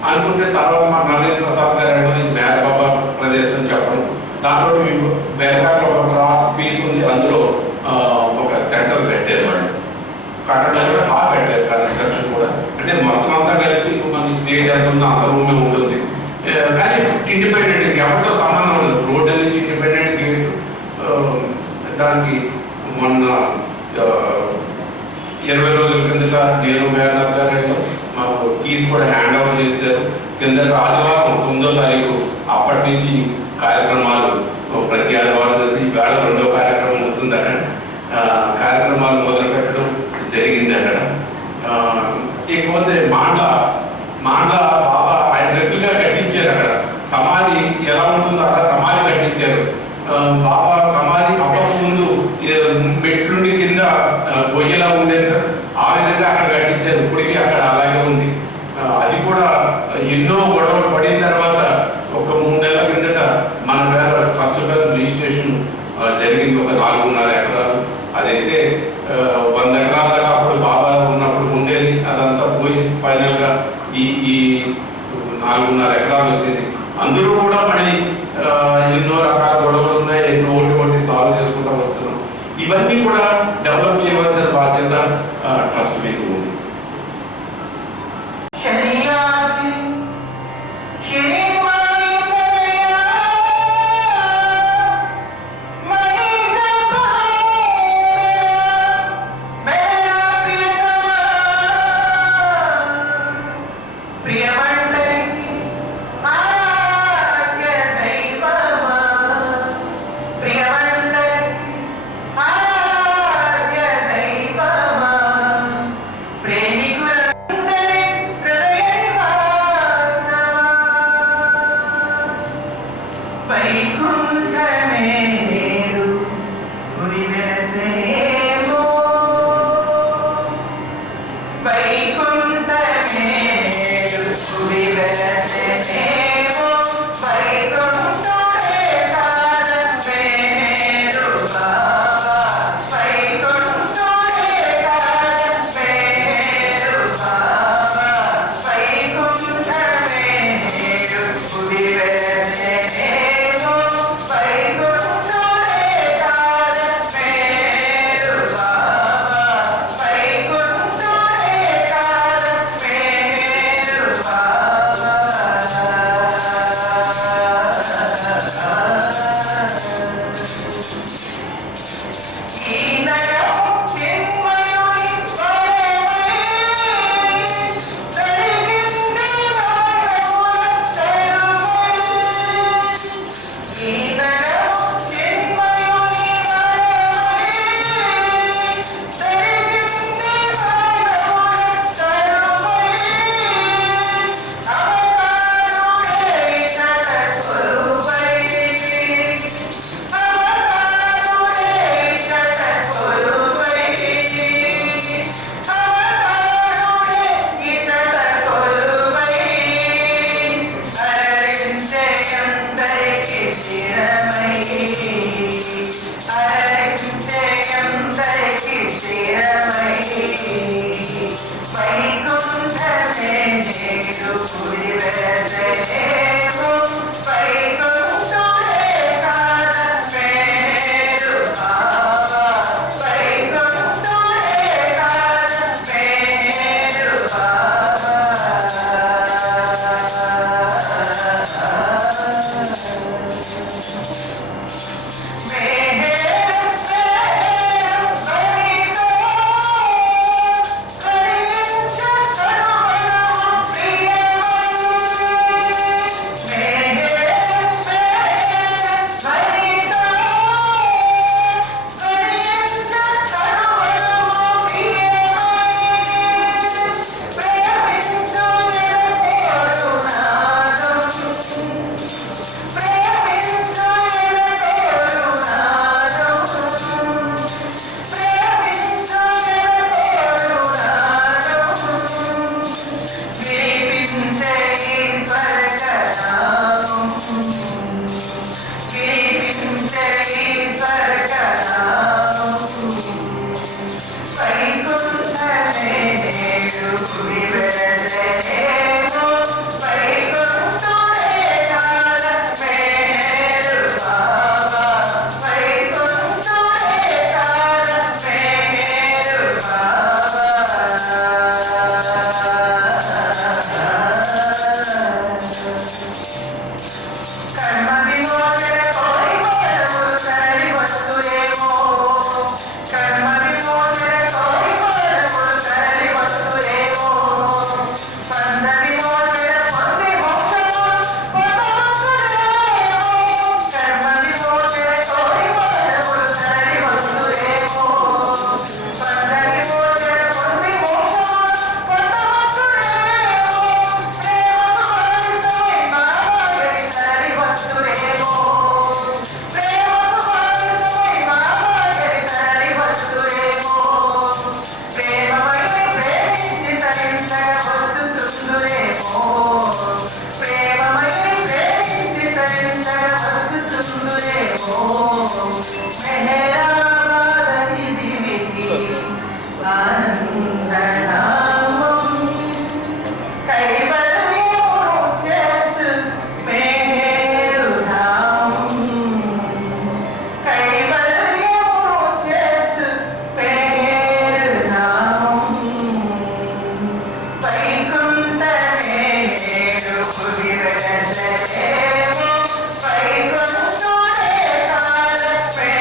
అనుకుంటే తర్వాత మా నరేంద్ర ప్రసాద్ గారు బేర్బాబా ప్రదేశం చెప్పడం, దాంట్లో బేర్గాలో ఒక క్రాస్ పీస్ ఉంది. అందులో ఒక సెంటర్ పెట్టారు వాళ్ళు. కట్టడం కూడా బాగా పెట్టారు. కన్స్ట్రక్షన్ కూడా అంటే మొత్తం అంతా కలిపి మన స్టేజ్ ఎంత ఉందో అంత రూమే ఉంటుంది. కానీ ఇండిపెండెంట్, ఎవరితో సంబంధం ఉండదు. రోడ్డు నుంచి ఇండిపెండెంట్ గేట్. దానికి మొన్న 20 రోజుల కిందట నేను మేఘనాథ్ గారు మాకు కీస్ కూడా హ్యాండ్ ఓవర్ చేశారు. కిందట ఆదివారం 9వ తారీఖు అప్పటి నుంచి కార్యక్రమాలు ప్రతి ఆదివారం వేళ 2వ కార్యక్రమం అవుతుంది అక్కడ. కార్యక్రమాలు మొదలు పెట్టడం జరిగింది అక్కడ. ఇకపోతే మాండ్లా బాబా ఆయన రెగ్యులర్గా కట్టించారు. అక్కడ సమాధి ఎలా ఉంటుందో అలా సమాధి కట్టించారు. బాబా సమాధి అవ్వకముందు మెట్లుండి కింద గొయ్యలా ఉండేది, ఆ విధంగా అక్కడ కట్టించారు. ఇప్పటికీ అక్కడ అలాగే ఉంది. అది కూడా ఎన్నో గొడవలు పడిన తర్వాత ఒక 3 నెలల కిందట మన పేరు ట్రస్ట్ పేరు రిజిస్ట్రేషన్ జరిగింది. ఒక 4.5 ఎకరాలు. అదైతే 100 ఎకరాల దాకా అప్పుడు బాబా ఉన్నప్పుడు ఉండేది. అదంతా పోయి ఫైనల్గా ఈ 4.5 ఎకరాలు వచ్చింది. అందులో కూడా మళ్ళీ ఎన్నో రకాల గొడవలు ఉన్నాయి. ఎన్నో ఒకటి సాల్వ్ చేసుకుంటూ వస్తున్నాం. ఇవన్నీ కూడా డెవలప్ చేయవలసిన బాధ్యత వైకుంఠమే నేడు గురి వెలసేమో వైకుంఠమే నేడు గురి వెలసేమో వైకుంఠమే కాలమే నేడు బాబా వైకుంఠమే కాలమే నేడు బాబా వైకుంఠమే నేడు గురి వెలసేమో వైకుంఠమే కాలమే నేడు బాబా వైకుంఠమే కాలమే నేడు బాబా ఈ నగరం చిన్మయుని వరమై జరిగింది మానవుల తరువై ఈ నగరం చిన్మయుని వరమై జరిగింది మానవుల తరువై అవతారుడే ఇతడ కొలువై వైకుంఠమే నేడు గురి వెలసేమో వైకుంఠమే కాలమే నేడు బాబా వైకుంఠమే కాలమే నేడు బాబా వైకుంఠమే కాలమే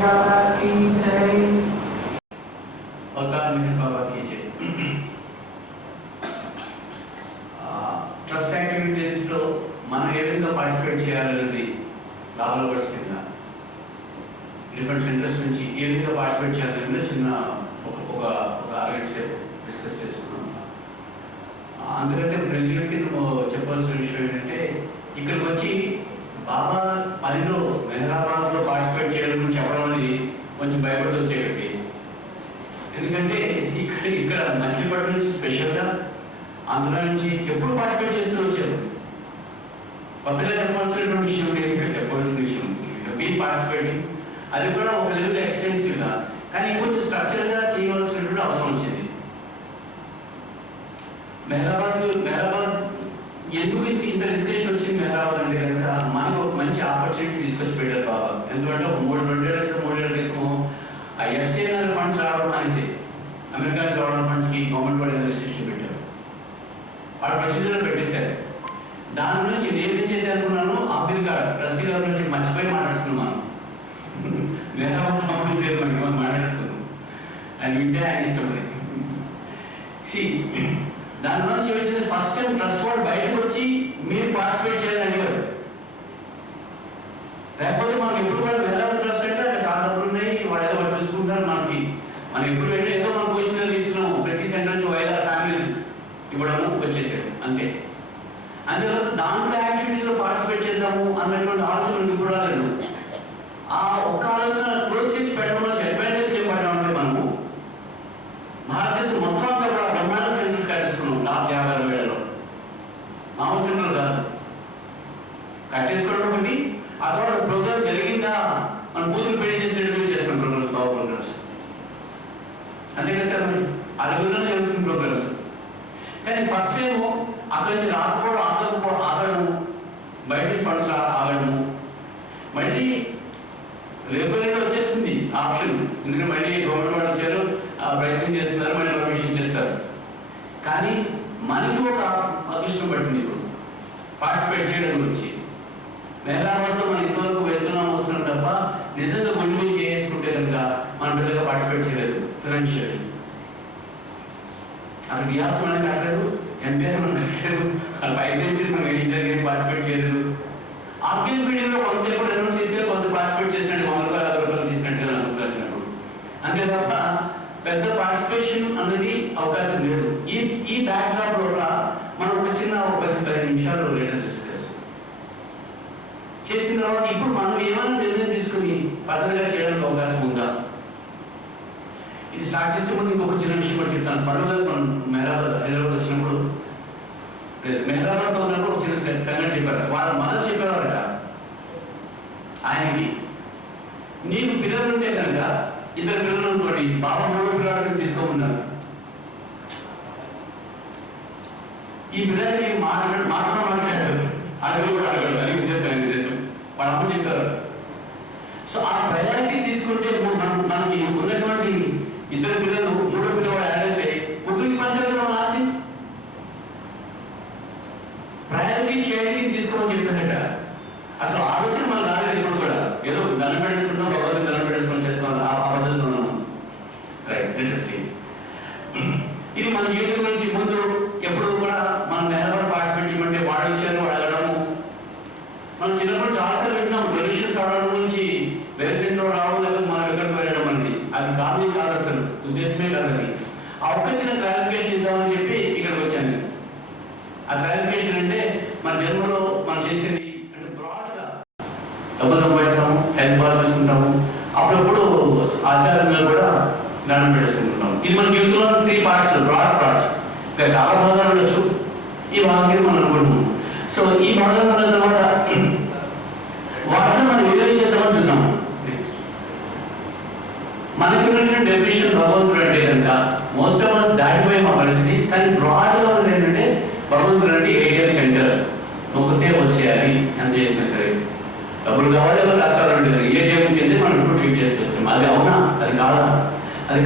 बाबा की जय। अवतार मेहर बाबा की जय। ట్రస్ట్ యాక్టివిటీస్లో మనం ఏ విధంగా పార్టిసిపేట్ చేయాలనేది లాభాల వర్డ్స్ కింద డిఫరెంట్ సెంటర్స్ నుంచి ఏ విధంగా పార్టిసిపేట్ చేయాలనేది చిన్న ఒక అరగంట సేపు డిస్కస్ చేసుకున్నాం. అందుకంటే రెగ్యులర్కి చెప్పాల్సిన విషయం ఏంటంటే ఇక్కడికి వచ్చి బాబా పనిలో మెహరాబాద్లో పార్టిసిపేట్ చేయడం గురించి చెప్పడం అనేది కొంచెం భయపడుతూ వచ్చేటట్టు. ఎందుకంటే ఇక్కడ మచిలీపట్నం నుంచి స్పెషల్గా ఆంధ్ర నుంచి ఎప్పుడు పార్టిసిపేట్ చేస్తూ వచ్చారు. కొత్తగా చెప్పాల్సినటువంటి విషయం లేదు, ఇక్కడ చెప్పవలసిన విషయం బీ పార్టిసిపేటింగ్, అది కూడా ఒక లెవెల్ ఎక్స్టెన్సివ్గా కానీ కొంచెం స్ట్రక్చర్గా చేయవలసినటువంటి అవసరం వచ్చింది. మెహరాబాద్ ఎందుకు ఇంత డిస్కషన్ వచ్చింది మెహరాబాద్ అంటే కనుక మనకు ఒక మంచి ఆపర్చునిటీ తీసుకొచ్చి పెట్టారు బాబా. ఎందుకంటే ఒక 3 క్రితం ఆ ఎఫ్సిఎన్ఆర్ ఫండ్స్ రావడం అనేసి అమెరికా నుంచి రావడం ఫండ్స్కి గవర్నమెంట్ వాళ్ళు రిజిస్ట్రేషన్ పెట్టారు, వాళ్ళు ప్రొసీజర్లో పెట్టేశారు. దాని గురించి నేను చేద్దాం అనుకున్నాను. అబ్దుల్ గారు ట్రస్టీ గారి నుంచి మర్చిపోయి మాట్లాడుతున్నాను. మెహరాబాద్ సంబంధం లేదు, మనకి మాట్లాడుతున్నాను అని వింటే ఆయన ఇష్టపడి దాని నుంచి చేసింది ఫస్ట్ టైం ట్రస్ట్ వాళ్ళు బయటకు వచ్చి మీరు పార్టిసిపేట్ చేయాలని అడిగారు. లేకపోతే మనం ఎప్పుడు కూడా మెహరాబాద్ ట్రస్ట్ అంటే అక్కడ చాలా డబ్బులు ఉన్నాయి, వాళ్ళు ఏదో వాళ్ళు చూసుకుంటారు. మనం ఎప్పుడు వెళ్ళి ఏదో మనం క్వశ్చన్ తీసుకున్నాము, ప్రతి సెంటర్ నుంచి 5-6 ఫ్యామిలీస్ ఇవ్వడము వచ్చేసారు అంతే. అందువల్ల దాంట్లో యాక్టివిటీస్లో పార్టిసిపేట్ చేద్దాము అన్నటువంటి ఆలోచన ఇప్పుడు రాలేదు. ఆ ఒక్క ఆలోచన క్లోజ్ చేసి పెట్టడం వల్ల అడ్వాంటేజ్ ఏర్పడ్డామంటే మనము భారతదేశం మొత్తం అంతా కూడా బ్రహ్మాండ సెంటర్స్ కట్టిస్తున్నాం. లాస్ట్ 50-60 ఏళ్ళలో మామూలు సెంటర్ కాదు కట్టేసుకోవడం ఒకటి, ఆ తర్వాత ప్రోగ్రామ్ జరిగిందా మనం బూతులు పెళ్లి చేసేటట్టు చేస్తాం ప్రోగ్రామ్స్, బాబు ప్రోగ్రామ్స్ అంతే కదా సార్. మరి అడుగులోనే జరుగుతుంది ప్రోగ్రామ్స్. కానీ ఫస్ట్ ఏమో అక్కడి నుంచి ఆగడము, బయట ఫండ్స్ ఆగడము, మళ్ళీ రేపల్లీలో వచ్చేసింది ఆప్షన్. ఎందుకంటే మళ్ళీ గవర్నమెంట్ వాళ్ళు వచ్చారు, ప్రయత్నం చేస్తున్నారు, మళ్ళీ పర్మిషన్ చేస్తారు. కానీ మనకి ఒక అదృష్టం పట్టింది ఇప్పుడు పార్టిసిపేట్ చేయడం గురించి. మెహరాబాద్లో మనం ఇంతవరకు వెళ్తున్నాం వస్తున్నాం తప్ప నిజంగా గుండె చేసుకుంటే కనుక మనం పెద్దగా పార్టిసిపేట్ చేయలేదు ఫైనాన్షియల్లీ. అక్కడ బిఆర్స్ మనం కట్టలేదు, ఎంపీఆర్ మనం కట్టలేదు, వాళ్ళు ఐపీఎస్సీ మనం ఇంటర్వ్యూ పార్టిసిపేట్ చేయలేదు. ఆర్పిఎస్ మీటింగ్లో కొంత ఎప్పుడు అనౌన్స్ చేసి కొంత పార్టిసిపేట్ చేసినట్టు 100 రూపాయలు 50 రూపాయలు తీసుకున్నట్టుగా అనుకుంటున్నప్పుడు, అంతే తప్ప పెద్ద పార్టిసిపేషన్ అనేది అవకాశం లేదు. ఈ బ్యాక్ డ్రాప్ లో మనం ఒక చిన్న 10 నిమిషాలు లేటెస్ట్ డిస్కస్ చేసిన తర్వాత ఇప్పుడు మనం ఏమైనా నిర్ణయం తీసుకుని పద్ధతిగా చేయడానికి అవకాశం ఉందా? ఇది స్టార్ట్ చేసే ముందు ఇంకొక చిన్న విషయం కూడా చెప్తాను. పండుగలు మనం హైదరాబాద్ వచ్చినప్పుడు మెహరాబాద్లో ఉన్నప్పుడు ఒక చిన్న సంగతి చెప్పారు. వాళ్ళు మనం చెప్పేవారట ఆయనకి, నీకు పిల్లలు ఉంటే కనుక 2 పిల్లలు అనుకోండి, బాబా 3 పిల్లలకి తీసుకోమన్నారు. ఈ పిల్లలకి మాట్లాడారు, అడగలు కూడా అడగడు, అది ఉద్దేశం వాళ్ళ అమ్మ చెప్పారు. సో ఆ ప్రయారిటీ తీసుకుంటే మనకి ఉన్నటువంటి 2 పిల్లలు 3 పిల్లలు యాడ్ అయితే ముగ్గురికి పంచాలి మన ఆస్తి. ప్రయారిటీ షేరింగ్ తీసుకోమని చెప్పారట. అసలు ఆలోచన మనకు రాలేదు ఇప్పుడు కూడా, ఏదో దండం పెట్టేస్తున్నాం, భగవంతుని దండం పెట్టేస్తున్నాం చేస్తున్నాం, ఆ పద్ధతిలో ఉన్నాం. Right, interesting. ఇది మన జీవితం గురించి ముందు ఎప్పుడు కూడా మనం మెహరాబాద్ పార్టిసిపేట్ చేయమంటే వాడు ఇచ్చారు అడగడము. మనం చిన్నప్పుడు చాలాసార్లు వింటున్నాం డొనేషన్స్ అడగడం గురించి, వేరే సెంటర్ రావడం లేదా మనం ఎక్కడికి వెళ్ళడం అనేది. అది కాదు అసలు ఉద్దేశమే కాదని ఆ ఒక్క చిన్న క్లారిఫికేషన్ ఇద్దామని చెప్పి ఇక్కడికి వచ్చాను. ఆ క్లారిఫికేషన్ అంటే మన జన్మలో మనం చేసేది అంటే బ్రాడ్గా డబ్బులు సంపాదిస్తాము, హెల్త్ బాగా చూసుకుంటాము, అప్పుడప్పుడు ఆచారంగా కూడా దండం పెట్టుకుంటాం. ఇది మన జీవితంలో 3 పార్ట్స్, బ్రాడ్ పార్ట్స్. ఇంకా చాలా భాగాలు ఉండొచ్చు, ఈ భాగాన్ని మనం అనుకుంటున్నాం. సో ఈ భాగాలు ఉన్న తర్వాత వాటిని మనం ఏదో చేద్దామని చూద్దాం. మనకి డెఫినేషన్ భగవంతుడు అంటే కనుక మోస్ట్ ఆఫ్ అస్ దాటిపోయే మా పరిస్థితి. కానీ బ్రాడ్గా ఉన్నది ఏంటంటే భగవంతుడు అంటే ఏటీఎం సెంటర్ నొక్కితే వచ్చేయాలి, ఎంత చేసినా సరే. డబ్బులు కావాలి, ఏదో కష్టాలు ఉంటుంది, ఏటీఎం కింద మనం ఇప్పుడు ట్రీట్ చేసుకోవచ్చు. అది అవునా? అది కాదా? అది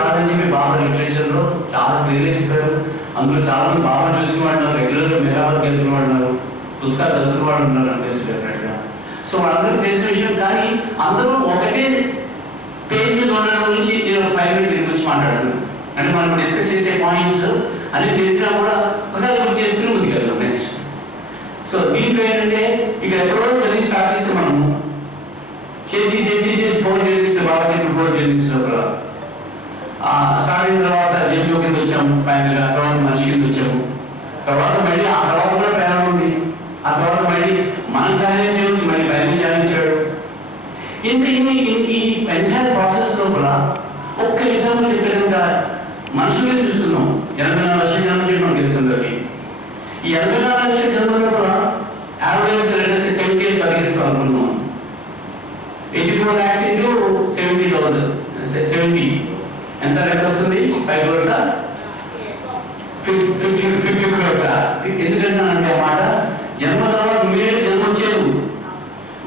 కాదని చెప్పి బాబా లిటరేచర్లో చాలా క్లియర్గా చెప్పారు. అందులో చాలా మంది బాబా చూసిన వాళ్ళు ఉన్నారు, రెగ్యులర్గా మెహరాబాద్కి వెళ్తున్న వాళ్ళు ఉన్నారు, పుస్తకాలు చదువుకున్న వాళ్ళు ఉన్నారు అని తెలుసు డెఫినెట్గా. సో వాళ్ళందరికీ తెలిసిన విషయం. కానీ అందరూ ఒకటే పేజ్ మీద ఉండడం గురించి నేను 5 minutes దీని గురించి మాట్లాడాను. అంటే మనం డిస్కస్ చేసే పాయింట్స్ అన్ని తెలిసినా కూడా ఒకసారి గుర్తు చేసుకుని ముందుకు వెళ్తాం. నెక్స్ట్ సో దీంట్లో ఏంటంటే ఇక్కడ ఎక్కడో చదివి స్టార్ట్ చేస్తే మనం చేసి 4 జర్నీస్ బాగా చెప్పి 4 జర్నీస్ లోపల స్టార్ట్ అయిన తర్వాత జైల్లో కింద వచ్చాము. ఫైనల్గా తర్వాత మనిషి కింద వచ్చాము. తర్వాత మళ్ళీ ఆ తర్వాత కూడా ప్రయాణం ఉంది. ఆ తర్వాత మళ్ళీ మన సహాయం చేయవచ్చు, మళ్ళీ బయలు జాయించాడు. ఈ ఎంటైర్ ప్రాసెస్ లోపల ఒక్క ఎగ్జాంపుల్ చెప్పేదంతా మనుషులే చూస్తున్నాం. 84 లక్షల జన్మలు చెప్పి మనకు తెలిసింది. ఈ 84 లక్షల జన్మల లోపల యావరేజ్ 70 years బతికిస్తాం అనుకున్నాం. 84 lakhs into 70,000 70 ఎంత రేట్ వస్తుంది? 5 crores 50 crores. ఎందుకంటే ఆ మాట జన్మ తర్వాత మీరు జన్మ వచ్చేది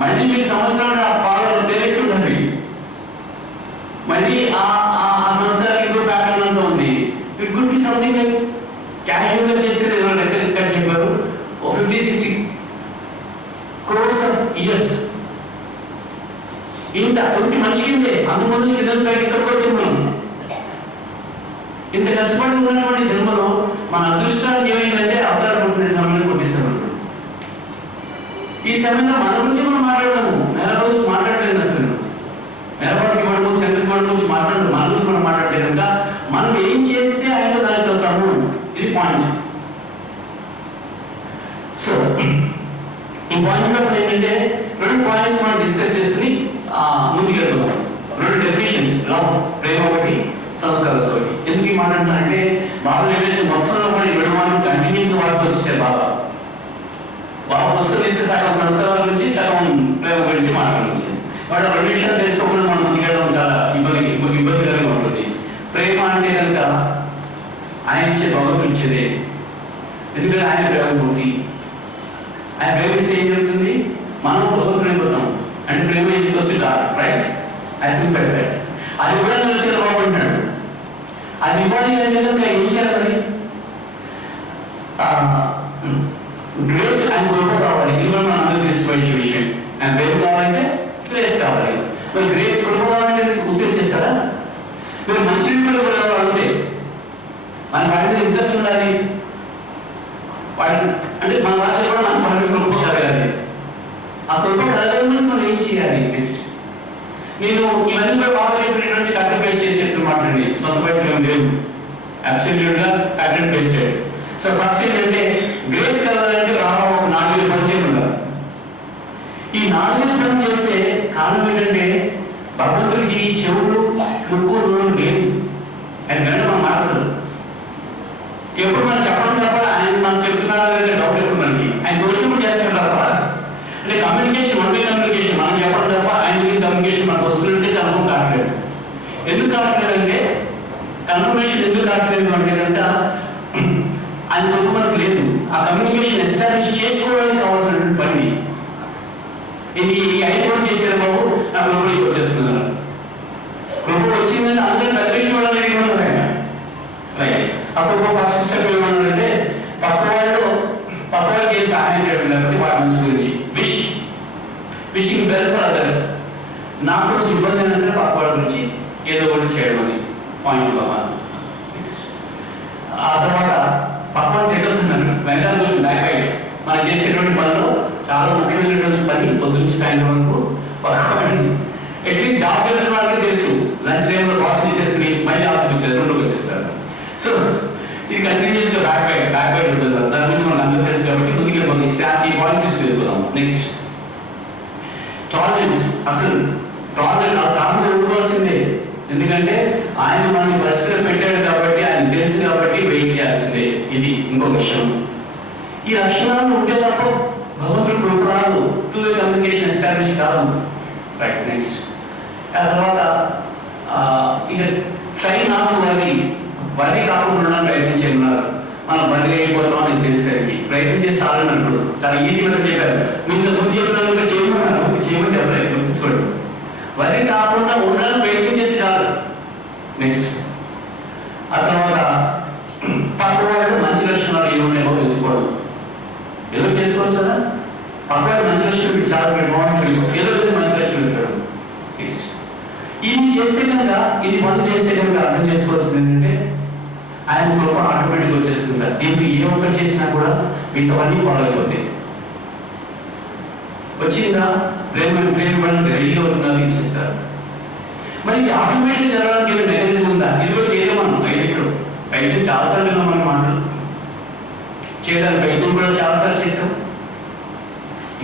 మళ్ళీ మీకు సంవత్సరం ఆ పాలు పేరెంట్స్ ఉంటుంది. మళ్ళీ ఆ సంవత్సరానికి ఇంకో ప్యాటర్న్ అంతా ఉంది. It could be something like క్యాజువల్గా చేస్తే లెక్క చెప్పారు 50-60 crores of years. ఇంత కొద్ది మనిషిందే అందుమంది ఇక్కడికి వచ్చి మనం ఇంత కష్టపడి ఉన్నటువంటి జన్మలో మన అదృష్టానికి ఏమైందంటే అవతారపడుతున్న సమయంలో కొట్టిస్తాం. ఈ సమయంలో మన గురించి మనం మాట్లాడము. మేరపాటి గురించి మాట్లాడలేదు. అసలు మేరపాటికి వాడి గురించి ఎందుకు వాడి గురించి మాట్లాడదు. మన గురించి మనం మాట్లాడలేదు కనుక మనం ఏం చేస్తే ఆయన దానికి అవుతాము. ఇది పాయింట్. సో ఈ పాయింట్ లో ఏంటంటే 2 పాయింట్స్ మనం డిస్కస్ చేసుకుని ముందుకు వెళ్తున్నాం. 2 డెఫినేషన్స్, లవ్ ప్రేమ ఒకటి, సంస్కారాలు ఒకటి. ఎందుకు ఈ మాట అంటారంటే బాబా రిలేషన్ మొత్తంలో కూడా 7 వారం కంటిన్యూస్ వాళ్ళకి వచ్చేసారు. బాబా పుస్తకం తీస్తే సగం సంస్కారాల గురించి సగం ప్రేమ గురించి మాట్లాడుతుంది. వాడు 2 విషయాలు తెలుసుకోకుండా మనం ముందుకెళ్ళడం చాలా ఇబ్బందికరంగా ఉంటుంది. ప్రేమ అంటే కనుక ఆయన ఇచ్చే భగవంతుడు ఇచ్చేదే. ఎందుకంటే ఆయన ప్రేమమూర్తి. ఆయన ప్రేమిస్తే ఏం జరుగుతుంది? మనం భగవంతుడు అయిపోతాం. అంటే ప్రేమ is God, right? As simple as that. అది కూడా నిలిచిన బాగుంటాడు. అది ఇవ్వాలి అంటే కనుక ఏం చేయాలి? గ్రేస్ అండ్ కృప కావాలి. ఇది కూడా మనం అందరూ తీసుకోవాల్సిన విషయం. అండ్ ప్రేమ కావాలంటే గ్రేస్ కావాలి. మరి గ్రేస్ కృప కావాలంటే ఉద్యోగం చేస్తారా? మీరు మంచి కూడా అంటే మన వాటి మీద ఇంట్రెస్ట్ ఉండాలి. వాటి అంటే మన భాషలో కూడా మన వాటి కృప కలగాలి. ఆ కృప కలగాలని మనం ఏం చేయాలి? నెక్స్ట్ నేను ఇవన్నీ కూడా బాగా చెప్పిన నుంచి కరెక్ట్ పేస్ట్ చేసేట్టు మాట్లాడి సొంత బయట లేవు. అబ్సల్యూట్ గా కరెక్ట్ పేస్ట్ చేయాలి. సో ఫస్ట్ ఏంటంటే గ్రేస్ కలగాలంటే రావడం ఒక 4 పని చేయాలి. ఈ 4 పని చేస్తే కారణం ఏంటంటే భగవంతుడికి చెవులు ముక్కు నోరు లేదు. అండ్ వెంట మన మనసు ఎప్పుడు మనం చెప్పడం తప్ప ఆయన మనం చెప్తున్నారంటే డౌట్ ఎప్పుడు మనకి ఆయన దోషం చేస్తాం తప్ప అంటే కమ్యూనికేషన్ వన్ వే కమ్యూనికేషన్ మనం చెప్పడం తప్ప ఆయన కమ్యూనికేషన్ మనకు వస్తున్నట్టే కన్ఫర్మ్ కావట్లేదు. ఎందుకు కావట్లేదంటే కన్ఫర్మేషన్ ఎందుకు కావట్లేదు అంటే కనుక ఆయన తప్ప మనకు లేదు. ఆ కమ్యూనికేషన్ ఎస్టాబ్లిష్ చేసుకోవడానికి కావాల్సినటువంటి పని ఇది ఐఫోన్ చేసే బాబు నా లోపలికి వచ్చేస్తున్నారు. కృప వచ్చిందని అందరూ పెద్ద విషయం వాళ్ళని ఏమన్నారు ఆయన, రైట్? అప్పుడు ఫస్ట్ స్టెప్ ఏమన్నారంటే పక్క వాళ్ళకి ఏం సహాయం చేయడం కాబట్టి వాళ్ళ మంచి గురించి విషింగ్ వెల్ ఫర్ అదర్స్. నాకు ఇబ్బంది అయినా సరే పక్క వాళ్ళ గురించి ఏదో ఒకటి చేయడం అని పాయింట్ కావాలి. ఆ తర్వాత పక్క వాళ్ళు తిరుగుతున్నారు వెంటనే గురించి బ్యాక్ రైట్ మనం చేసేటువంటి పనులు చాలా ముఖ్యమైనటువంటి పని పొద్దుంచి సాయంత్రం వరకు అట్లీస్ట్ జాబ్ వెళ్ళిన వాళ్ళకి తెలుసు లంచ్ టైంలో ప్రాసెస్ చేసుకుని మళ్ళీ ఆఫీస్ వచ్చేది 2కి వచ్చేస్తారు. సో ఇది కంటిన్యూస్ గా బ్యాక్ వైడ్ ఉంటుంది. దాని గురించి మనకు అందరూ తెలుసు కాబట్టి ముందుకు మనం ఈ పాయింట్స్ వెళ్ళిపోదాం. Next tolerance. అసలు టాలరెన్స్ ఇవ్వాల్సిందే. ఎందుకంటే ఆయన మనకి పరిస్థితులు పెట్టాడు కాబట్టి ఆయన తెలుసు కాబట్టి వెయిట్ చేయాల్సిందే. ఇది ఇంకో విషయం. ఈ లక్షణాలు ఉంటే తప్ప భగవంతుడు కృపరాలు 2-వే కమ్యూనికేషన్ ఎస్టాబ్లిష్ కాదు, రైట్? నెక్స్ట్ ఆ తర్వాత ఇక ట్రై నాట్ వరి కాకుండా ప్రయత్నించేస్తున్నారు. మనం వరి అయిపోతాం అని తెలిసరికి ప్రయత్నించే సాలన్నప్పుడు చాలా ఈజీగా చెప్పారు. మీరు ముందు చెప్పిన చేయమని చెప్పలేదు, గుర్తుంచుకోండి. వరి కాకుండా ఉండడానికి ప్రయత్నించేసి చాలు. నెక్స్ట్ ఆ తర్వాత పక్క వాళ్ళు మంచి లక్షణాలు ఏమున్నాయో తెలుసుకోవడం. ఏదో చేసుకోవచ్చు కదా, పక్క మంచి లక్షణం చాలా బాగుంటుంది. ఏదో మంచి లక్షణం పెట్టాడు. నెక్స్ట్ ఇది చేస్తే కనుక ఇది పనులు చేస్తే కనుక అర్థం చేసుకోవాల్సింది ఏంటంటే ఆయన కృప ఆటోమేటిక్ వచ్చేస్తుంది. దీనికి ఏ ఒక్కటి చేసినా కూడా మిగతావన్నీ ఫాలో అయిపోతాయి. వచ్చిందా ప్రేమ రెడీగా అవుతున్నారు ఇచ్చేస్తారు. మరి ఇది ఆటోమేటిక్ జరగడానికి ఏమైనా మెకానిజం ఉందా? ఇది కూడా చేయలేమను ఐదు చాలాసార్లు విన్నాం మన మాటలు చేయడానికి. ఐదు కూడా చాలాసార్లు చేసాం,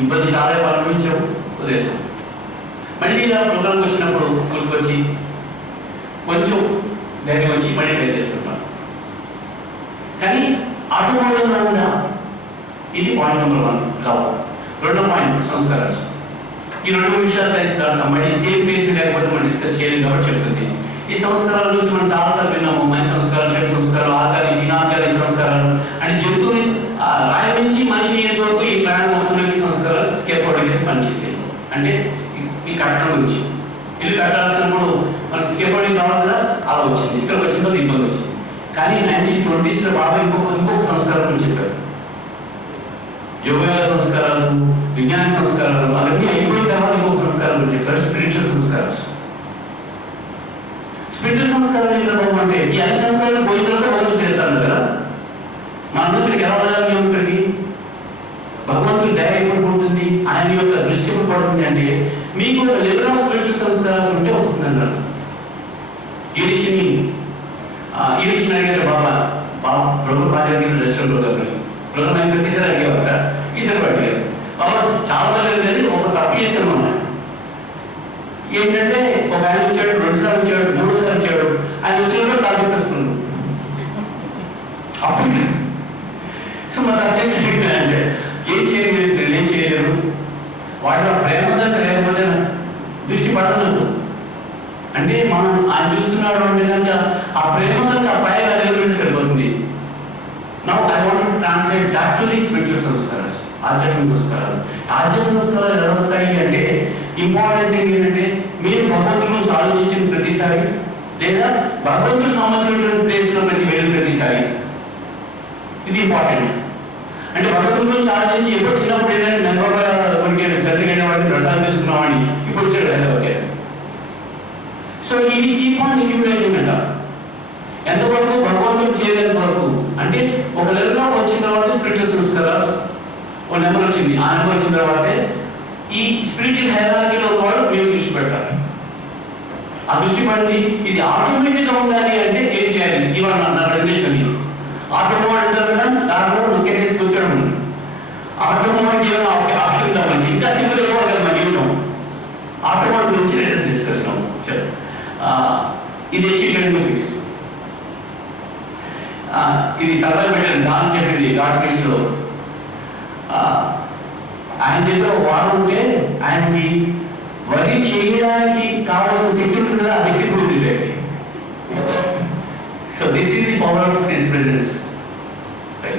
ఇబ్బంది చాలా అనుభవించాం, వదిలేసాం. మళ్ళీ ఇలా ప్రోగ్రామ్కి వచ్చినప్పుడు గుర్తుకొచ్చి కొంచెం ధైర్యం వచ్చి మళ్ళీ ట్రై చేస్తుంటాం. కానీ ఆటోమేటిక్ రాకుండా ఇది పాయింట్ నెంబర్ 1 లవ్. రెండో పాయింట్ సంస్కారాలు. ఈ రెండు విషయాలు మళ్ళీ సేమ్ పేజ్ లేకపోతే మనం డిస్కస్ చేయలేదు కాబట్టి చెప్తుంది. ఈ సంస్కారాల గురించి మనం చాలాసార్లు విన్నాము. మంచి సంస్కారాలు, చెడు సంస్కారాలు, ఆకారి వినాకారి సంస్కారాలు అంటే జంతువుని రాయి నుంచి మనిషి ఏ వరకు ఈ ప్రయాణం అవుతున్న ఈ సంస్కారాలు స్కేఫోల్డింగ్ అయితే పనిచేసేది. అంటే ఈ కట్టడం గురించి ఇల్లు కట్టాల్సినప్పుడు మనకి స్కేఫోల్డింగ్ కావాలి కదా, అలా వచ్చింది. ఇక్కడ వచ్చిన తర్వాత ఇబ్బంది వచ్చింది. కానీ 1920s బాగా ఇంకొక సంస్కారం గురించి చెప్పారు. యోగ సంస్కారాలు, విజ్ఞాన సంస్కారాలు అవన్నీ అయిపోయిన తర్వాత ఇంకొక సంస్కారం గురించి చెప్పారు, స్పిరిచువల్ సంస్కారాలు. స్పిరిచువల్ సంస్కారాలు ఏంటంటే అంటే ఈ అన్ని సంస్కారాలు పోయిన తర్వాత మనం చేస్తాను కదా. మనం ఇక్కడికి ఎలా వెళ్ళాలి? ఇక్కడికి భగవంతుడి దయ ఎప్పుడు ఉంటుంది, ఆయన యొక్క దృష్టి ఎప్పుడు పడుతుంది అంటే మీకు ఒక లెవెల్ ఆఫ్ స్పిరిచువల్ సంస్కారాలు ఉంటే వస్తుంది అన్నారు. ఈ రిక్షణ అడిగారు బాబా ప్రభు పాజాకి రెస్టారెంట్ రోజు ఆయన ప్రతిసారి అడిగేవారు, ఈసారి అడిగారు బాబా చాలా మంది ఒక తప్పు చేశాను అన్నాడు. ఏంటంటే ఒక ఆయన వచ్చాడు, 2 సార్లు వచ్చాడు, 3 సార్లు వచ్చాడు, ఆయన వచ్చినప్పుడు కాలు పెట్టేసుకున్నాడు. అప్పుడు సో మన అధ్యక్షుడు అంటే ఏం చేయలేరు వాటిలో ప్రేమ లేకపోతే దృష్టి పడలేదు. అంటే మనం ఆయన చూస్తున్నాడు అంటే కనుక ఆ ప్రేమ కనుక ఆ ఫైర్ అనేది సరిపోతుంది. Now I want to translate that to the spiritual సంస్కారాలు, ఆధ్యాత్మిక సంస్కారాలు. ఆధ్యాత్మిక సంస్కారాలు ఎలా వస్తాయి అంటే ఇంపార్టెంట్ థింగ్ ఏంటంటే మీరు భగవంతుడి గురించి ఆలోచించిన ప్రతిసారి లేదా భగవంతుడు సంబంధించినటువంటి ప్లేస్లో వెళ్ళిన ప్రతిసారి ఇది ఇంపార్టెంట్. అంటే భగవంతుడి గురించి ఆలోచించి ఎప్పుడు చిన్నప్పుడు ఏంటంటే మెల్లగా జరిగిన వాడిని ప్రసాదం తీసుకున్నామని ఇప్పుడు ఓకే. సో ఇది కీప్ ఆన్ ఇంక్యుబేటింగ్ అంట. ఎంతవరకు భగవంతుడు చేయలేని వరకు. అంటే ఒక లెవెల్లో వచ్చిన తర్వాత స్పిరిచువల్ సంస్కారాలు ఒక నెంబర్ వచ్చింది. ఆ నెంబర్ వచ్చిన తర్వాతే ఈ స్పిరిచువల్ హైరార్కీలో వాళ్ళు మీరు దృష్టి పెట్టాలి. ఆ దృష్టి పడింది ఇది ఆటోమేటిక్ గా ఉండాలి అంటే ఏం చేయాలి? ఇవాళ నా రెగ్యులేషన్ ఆటోమేటిక్ దాంట్లో నొక్కేసేసి వచ్చాడు. ఆటోమేటిక్ ఏమైనా ఆప్షన్ ఉందామండి, ఇంకా సింపుల్ అయిపోవాలి కదా మన జీవితం. ఆటోమేటిక్ గురించి లేటెస్ట్ డిస్కషన్ ఇది ఫిక్స్. ఇది సరదా పెట్టాను దాని చెప్పింది గాడ్స్ లో. ఆయన దగ్గర వాడు ఉంటే ఆయనకి వరి చేయడానికి కావాల్సిన శక్తి ఉంటుంది, ఆ శక్తి కూడా ఉంది. So this is the power of his presence.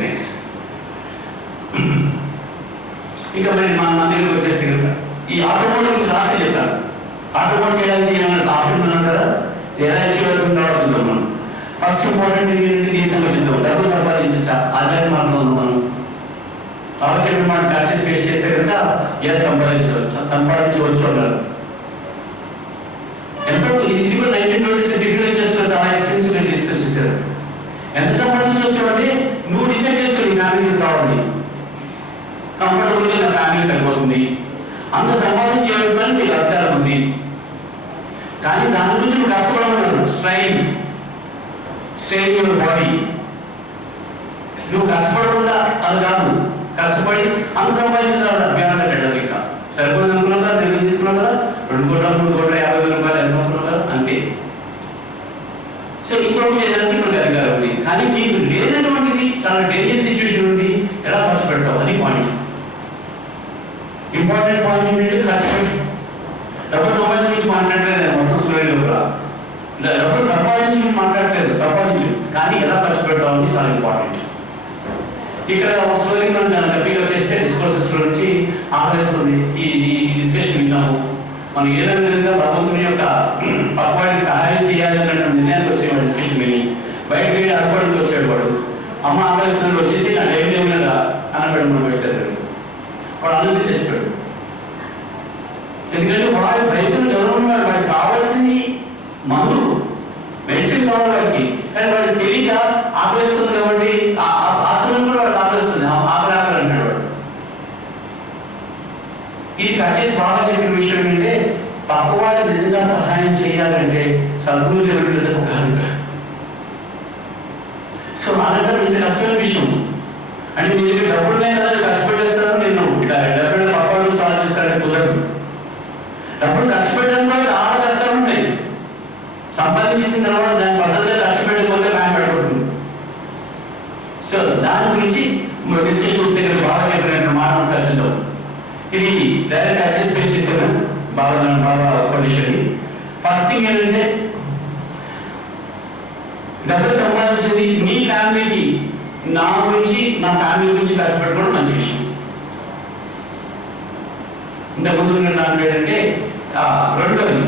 Next ఇంకా మరి మన దగ్గరకు వచ్చేసి కనుక ఈ ఆటోమోటివ్ గురించి రాస్తే చెప్తాను. ఆటోమోటివ్ చేయడానికి ఏమైనా ఆప్షన్ ఉన్నాం కదా, ఎలా చేయగలుగుతున్నాడో చూద్దాం. మనం ఫస్ట్ ఇంపార్టెంట్ ఏంటంటే ఈ సంగతిద్దాం డబ్బు సంపాదించచ్చా ఆచార్య మార్గంలో ఉంది. మనం అవచ్చండి మనం ప్యాచెస్ ఫేస్ చేస్తే కనుక ఎలా సంపాదించవచ్చు అన్నారు. ఎంతో ఇది కూడా 1920s డిఫరెన్సెస్ చాలా ఎక్స్టెన్సివ్గా డిస్కస్ చేశారు. ఎంత సంపాదించవచ్చు అంటే నువ్వు డిసైడ్ చేస్తావు నీ ఫ్యామిలీకి కావాలి, కంఫర్టబుల్గా నా ఫ్యామిలీ సరిపోతుంది, అంత సంపాదించేయడానికి నీకు అధికారం ఉంది. కానీ దాని గురించి నువ్వు కష్టపడమన్నాడు. Strain your body. నువ్వు కష్టపడకుండా అది కాదు, కష్టపడి అంత సంపాదించిన అభ్యాసం ఇక సరిపోయింది అనుకున్నావు కదా, నిర్ణయం తీసుకున్నావు కదా, 2 కోట్ల 3 కోట్ల 50 రూపాయలు ఎంత అనుకున్నావు కదా అంతే. సో ఇంప్రూవ్ చేయడానికి మనకు అధికారం ఉంది. కానీ నీకు లేనటువంటిది చాలా డేంజర్ సిచ్యువేషన్ ఉంది, ఎలా ఖర్చు పెట్టావు అది పాయింట్. ఇంపార్టెంట్ పాయింట్ ఏంటంటే ఖర్చు పెట్టి డబ్బు సంపాదించి గురించి మాట్లాడలేదు మొత్తం స్టోరీలో కూడా. డబ్బులు సంపాదించి మాట్లాడలేదు, సంపాదించు కానీ ఎలా ఖర్చు పెట్టాలని చాలా ఇంపార్టెంట్. ఇక్కడ ఒక స్టోరీ మనం పికప్ చేస్తే డిస్కోర్సెస్ నుంచి ఆపేస్తుంది. ఈ డిస్కషన్ విన్నాము. మనం ఏదైనా విధంగా భగవంతుని యొక్క పక్వాడికి సహాయం చేయాలన్న నిర్ణయానికి వచ్చేవాడు. డిస్కషన్ విని బయటకు వెళ్ళి అర్పణకు వచ్చాడు వాడు. అమ్మ ఆపేస్తున్నాడు, వచ్చేసి నా డైరీ ఉన్నదా అన్నవాడు మనం పెట్టారు. వాడు అన్నం తెచ్చిపోయాడు. ఎందుకంటే వాడు రైతులు చదువుకున్నాడు, వాడికి కావాల్సింది కానీ వాడు తెలియక ఆపేస్తుంది కాబట్టి ఆసనం కూడా వాడు ఆపేస్తుంది, ఆపరాకలు అంటాడు వాడు. ఇది కట్ చేసి బాగా చెప్పిన విషయం ఏంటంటే పక్కవాడు నిజంగా సహాయం చేయాలంటే సద్గురువులు ఎవరు కాదు. సో అలాంటి ఇంత కష్టమైన విషయం అంటే మీరు డబ్బులు కదా ఖర్చు పెట్టేస్తారు, నేను డబ్బులు పక్కవాడు గురించి ఆలోచిస్తారని కుదరదు. డబ్బులు ఖర్చు పెట్టడం కూడా చాలా కష్టాలు ఉంటాయి. సంపాదించిన తర్వాత దాని పద్ధతిగా ఖర్చు పెట్టకపోతే ప్లాన్ పెట్టుకుంటుంది. సో దాని గురించి డిస్కషన్స్ దగ్గర బాగా చెప్పినట్టు మాట సర్చించాం. ఇది డైరెక్ట్ యాక్సెస్ ఫేస్ చేశాను బాగా కండిషన్. ఫస్ట్ థింగ్ ఏంటంటే డబ్బులు సంపాదించేది మీ ఫ్యామిలీకి, నా గురించి నా ఫ్యామిలీ గురించి ఖర్చు పెట్టుకోవడం మంచి విషయం. ఇంతకుముందు నాకు ఏంటంటే రెండోది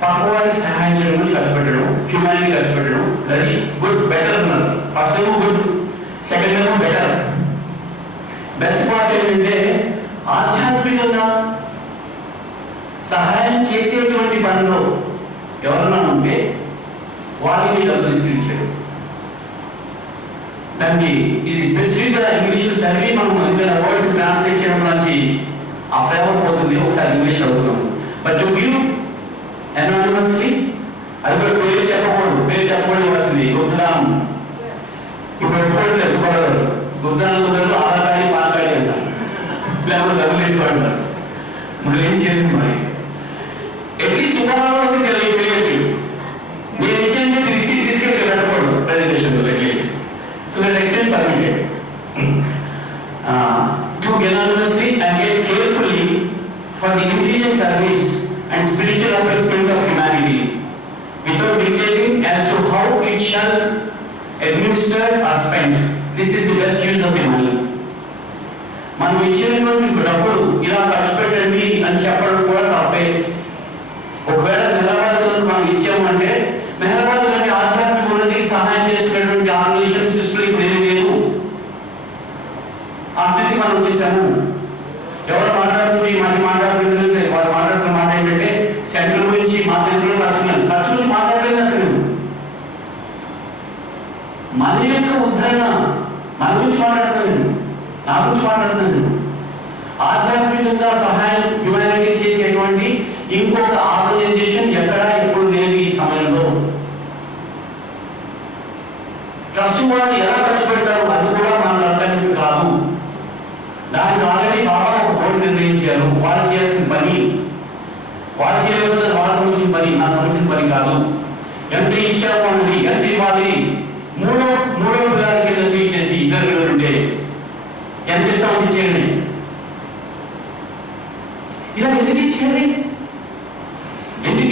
పక్కవాడి సహాయం చేయడం గురించి ఖర్చు పెట్టడం, హ్యూమానిటీ ఖర్చు పెట్టడం, అది గుడ్ బెటర్ ఉన్నారు. ఫస్ట్ ఏమో గుడ్, సెకండ్ ఏమో బెటర్. బెస్ట్ పార్ట్ ఏంటంటే ఆధ్యాత్మికంగా సహాయం చేసేటువంటి పనిలో ఎవరన్నా ఉంటే వాళ్ళని డబ్బులు తీసుకొచ్చాడు. దానికి ఇది స్పెసిఫిక్గా ఇంగ్లీష్ చదివి మనం ఇంకా వర్డ్స్ ట్రాన్స్లేట్ చేయడం నుంచి ఆ ఫ్లేవర్ పోతుంది. ఒకసారి ఇంగ్లీష్ చదువుతున్నాం. బట్ టు గివ్ anonymously, అది కూడా పేరు చెప్పకూడదు వస్తుంది. గుప్తదానం ఇప్పుడు ఎప్పుడు చెప్పగలరు, గుప్తదానం కుదరదు, ఆధార్ కార్డు పాన్ కార్డు అంటారు, లేకపోతే డబ్బులు తీసుకోంటారు. మరి ఏం చేయలేదు. మరి అట్లీస్ట్ సుమారు తెలియచ్చు. నేను ఇచ్చేది రిసీట్ తీసుకెళ్ళి పెట్టకూడదు presentation at least to that extent permitted. To anonymously and get carefully for the immediate service and spiritual upliftment of humanity without dictating as to how it shall administered or spent. This is the best use of the money. మనం ఇచ్చినటువంటి డబ్బులు ఇలా ఖర్చు పెట్టండి అని చెప్పడం కూడా తప్పే. ఒకవేళ మెహరాబాద్ మనం ఇచ్చామంటే మెహరాబాద్ లాంటి ఆధ్యాత్మిక ఉన్నతికి సహాయం చేస్తున్నటువంటి ఆర్గనైజేషన్ సిస్టమ్ ఇప్పుడు ఏమీ లేదు. ఆ స్థితికి మనం వచ్చేసాము. ఎవరు మాట్లాడుతుంది మంచి మాట్లాడుతుంటే వాళ్ళు మాట్లాడుతున్న మాట ఏంటంటే సెంటర్ గురించి, మా సెంటర్ ఖర్చు గురించి మాట్లాడలేదు. అసలు మన యొక్క ఉద్ధరణ మన గురించి మాట్లాడుతున్నాను, నా గురించి మాట్లాడుతున్నాను. ఆధ్యాత్మికంగా సహాయం హ్యూమానిటీ చేసేటువంటి ఇంకొక ఆర్గనైజేషన్ ఎక్కడా ఎప్పుడు లేదు ఈ సమయంలో. ట్రస్ట్ వాళ్ళు ఎలా ఖర్చు పెట్టారు అది కూడా మనకు అర్థం కాదు. దానికి ఆల్రెడీ బాగా ఒక బోర్డు నిర్ణయించారు. వాళ్ళు చేయాల్సిన పని వాళ్ళు చేయకపోతే వాళ్ళ సంబంధించిన పని, నా సంబంధించిన పని కాదు. ఎంత ఇచ్చారు అన్నది, ఎంత ఇవ్వాలి, మూడో పిల్లల కింద చేసి ఇద్దరు పిల్లలు ఉంటే ఎంత ఇస్తామని ఇచ్చేయండి. ఇలా ఎందుకు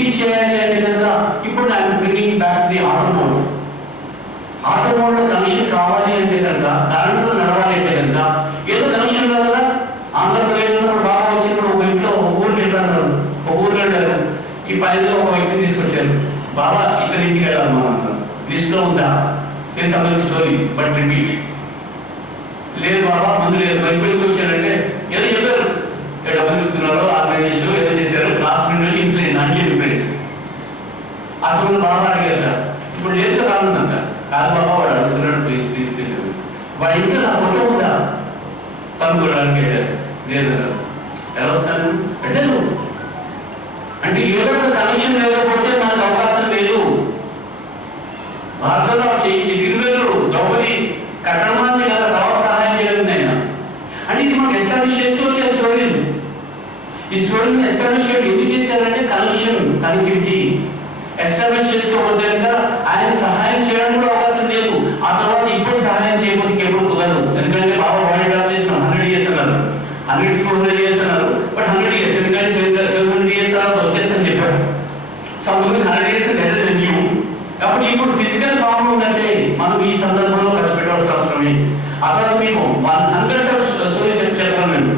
ఇచ్చేయాలి అంటే కనుక ఇప్పుడు నాకు bringing back the auto mode. Auto mode లో కనెక్షన్ కావాలి అంటే కనుక, దాంట్లో నడవాలి అంటే కనుక ఏదో కనెక్షన్ కాదు కదా. ఆంధ్రప్రదేశ్లో బాగా వచ్చినప్పుడు ఒక ఇంట్లో ఊరికి వెళ్ళారు, ఒక ఊరు వెళ్ళారు. ఈ ఫైల్లో ఒక వ్యక్తిని తీసుకొచ్చారు. బాబా ఇక్కడ ఇంటికి వెళ్ళాలి మనం లిస్ట్ లో ఉందా తెలుసు అందరికి స్టోరీ, బట్ రిపీట్ లేదు బాబా ముందు లేదు. బయటకు వచ్చారంటే ఏదో చెప్పారు, డబ్బులు ఇస్తున్నారు, ఆర్గనైజేషన్ ఏదో చేశారు, లాస్ట్ మినిట్ ఇన్ఫ్లుయెన్స్ అన్ని ఇన్ఫ్లుయెన్స్. అసలు బాబా అడిగారు ఇప్పుడు లేదు రానుందంట. కాదు బాబా వాడు అడుగుతున్నాడు, ప్లీజ్ ప్లీజ్ ప్లీజ్. వాడి ఇంట్లో నా ఫోటో ఉందా కనుక్కోవడానికి లేదు. ఎలా వస్తాను పెట్టలేదు అంటే ఏదో కనెక్షన్ లేకపోతే మనకు అవకాశం లేదు. భారతంలో చిరువేలు ద్రౌపది కట్టడం నుంచి కదా తర్వాత సహాయం చేయలేదు ఆయన. అంటే ఇది మనకు ఎస్టాబ్లిష్ చేస్తూ వచ్చే స్టోరీలు. ఈ స్టోరీని ఎస్టాబ్లిష్ చేయడం ఎందుకు చేశారంటే కనెక్టివిటీ ఎస్టాబ్లిష్ చేసుకోకపోతే ఆయన సహాయం చేయడం కూడా అవకాశం లేదు. ఆ తర్వాత ఇప్పుడు సహాయం చేయకపోతే ఎప్పుడు కుదరదు. ఎందుకంటే బాబా వరల్డ్ డ్రాప్ చేసిన 100 years అన్నారు, 100 years అన్నారు. బట్ 100 years ఎందుకంటే 700 years వచ్చేస్తని చెప్పారు. సో అందుకని 100 years లెటర్స్ రెజ్యూమ్. కాబట్టి ఇప్పుడు ఫిజికల్ ఫామ్ ఉందంటే మనం ఈ సందర్భంలో ఖర్చు పెట్టాల్సిన అవసరమే. అక్కడ మీకు 100 సొల్యూషన్ చెప్పాను నేను.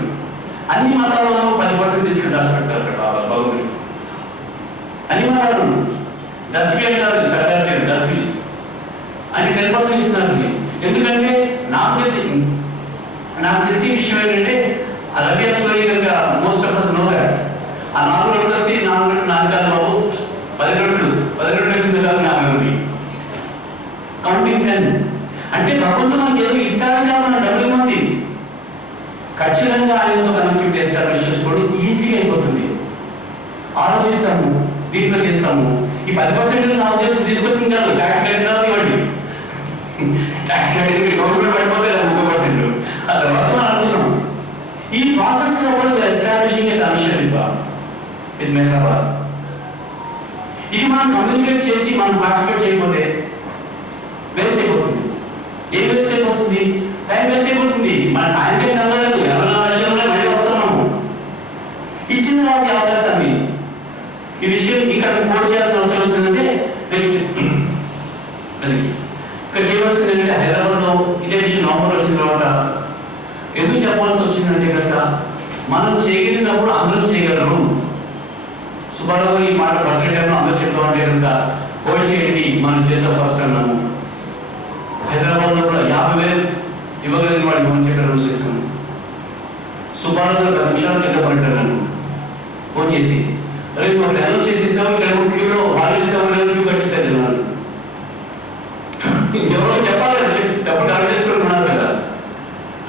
అన్ని మతాలలో 10% తీసుకుని ఖర్చు పెట్టారు అక్కడ భగవంతుడు. అన్ని మతాలు దశమి అంటారు, సర్దార్ దశమి అని 10% ఇస్తున్నారు. ఎందుకంటే నాకు తెలిసి విషయం ఏంటంటే ఆ రవ్య స్టోరీ కనుక most of us know that. ఆ 4 రోడ్లు వస్తే 4 రోడ్లు నాకు కాదు బాబు, 10 రోడ్లు వచ్చింది కాదు నాకు ఉంది. Counting pen. అంటే ప్రభుత్వం మనకి ఏదో ఇస్తారని కాదు, మన డబ్బులు మంది ఖచ్చితంగా ఆయనతో కనెక్టివిటీ ఎస్టాబ్లిష్ చేసుకోవడం ఈజీగా అయిపోతుంది. ఆలోచిస్తాము, దీంట్లో చేస్తాము. ఈ 10% నా ఉద్దేశం తీసుకొచ్చింది కాదు, ట్యాక్స్ కలెక్టర్ ఇవ్వండి, ట్యాక్స్ కలెక్టర్ గవర్నమెంట్ పడిపోతే 30%. ఆ తర్వాత మనం అనుకున్నాం ఈ ప్రాసెస్ లో ఎస్టాబ్లిషింగ్ కమిషన్ ఇది మెహరాబాద్. ఇది మనం కమ్యూనికేట్ చేసి మనం పార్టిసిపేట్ చేయకపోతే వేస్ట్ అయిపోతుంది. ఏం వేస్ట్ అయిపోతుంది? టైం వేస్ట్ అయిపోతుంది. మన టైం ఏం అందలేదు, 24 మళ్ళీ వస్తున్నాము. ఇచ్చిన వాళ్ళకి అవకాశాన్ని ఈ విషయం ఇక్కడ కోట్ చేయాల్సిన అవసరం వచ్చిందంటే నెక్స్ట్ ఇక్కడ చేయవలసింది ఏంటంటే హైదరాబాద్ లో ఇదే విషయం నవంబర్ వచ్చిన తర్వాత ఎందుకు చెప్పాల్సి వచ్చిందంటే కనుక మనం చేయగలిగినప్పుడు అందరూ చేయగలరు. సుబ్బారావు ఈ మాట బర్త్డే టైంలో అందరూ చెప్తామంటే కనుక కోట్ చేయండి మనం చేద్దాం ఫస్ట్ అన్నాము. హైదరాబాద్ లో కూడా 50,000 ఇవ్వగలిగిన వాడిని మనం చెప్పి అనౌన్స్ చేస్తున్నాం. సుబ్బారావు 10 నిమిషాలు కింద పడ్డాను ఫోన్ చేసి, అరే ఒకటి అనౌన్స్ చేసేసాము, ఇక్కడ క్యూలో వాళ్ళు క్యూ కట్టిస్తారు జనాలు. ఎవరో చెప్పాలని చెప్పి డబ్బులు కలెక్ట్ చేసుకుని ఉన్నారు కదా.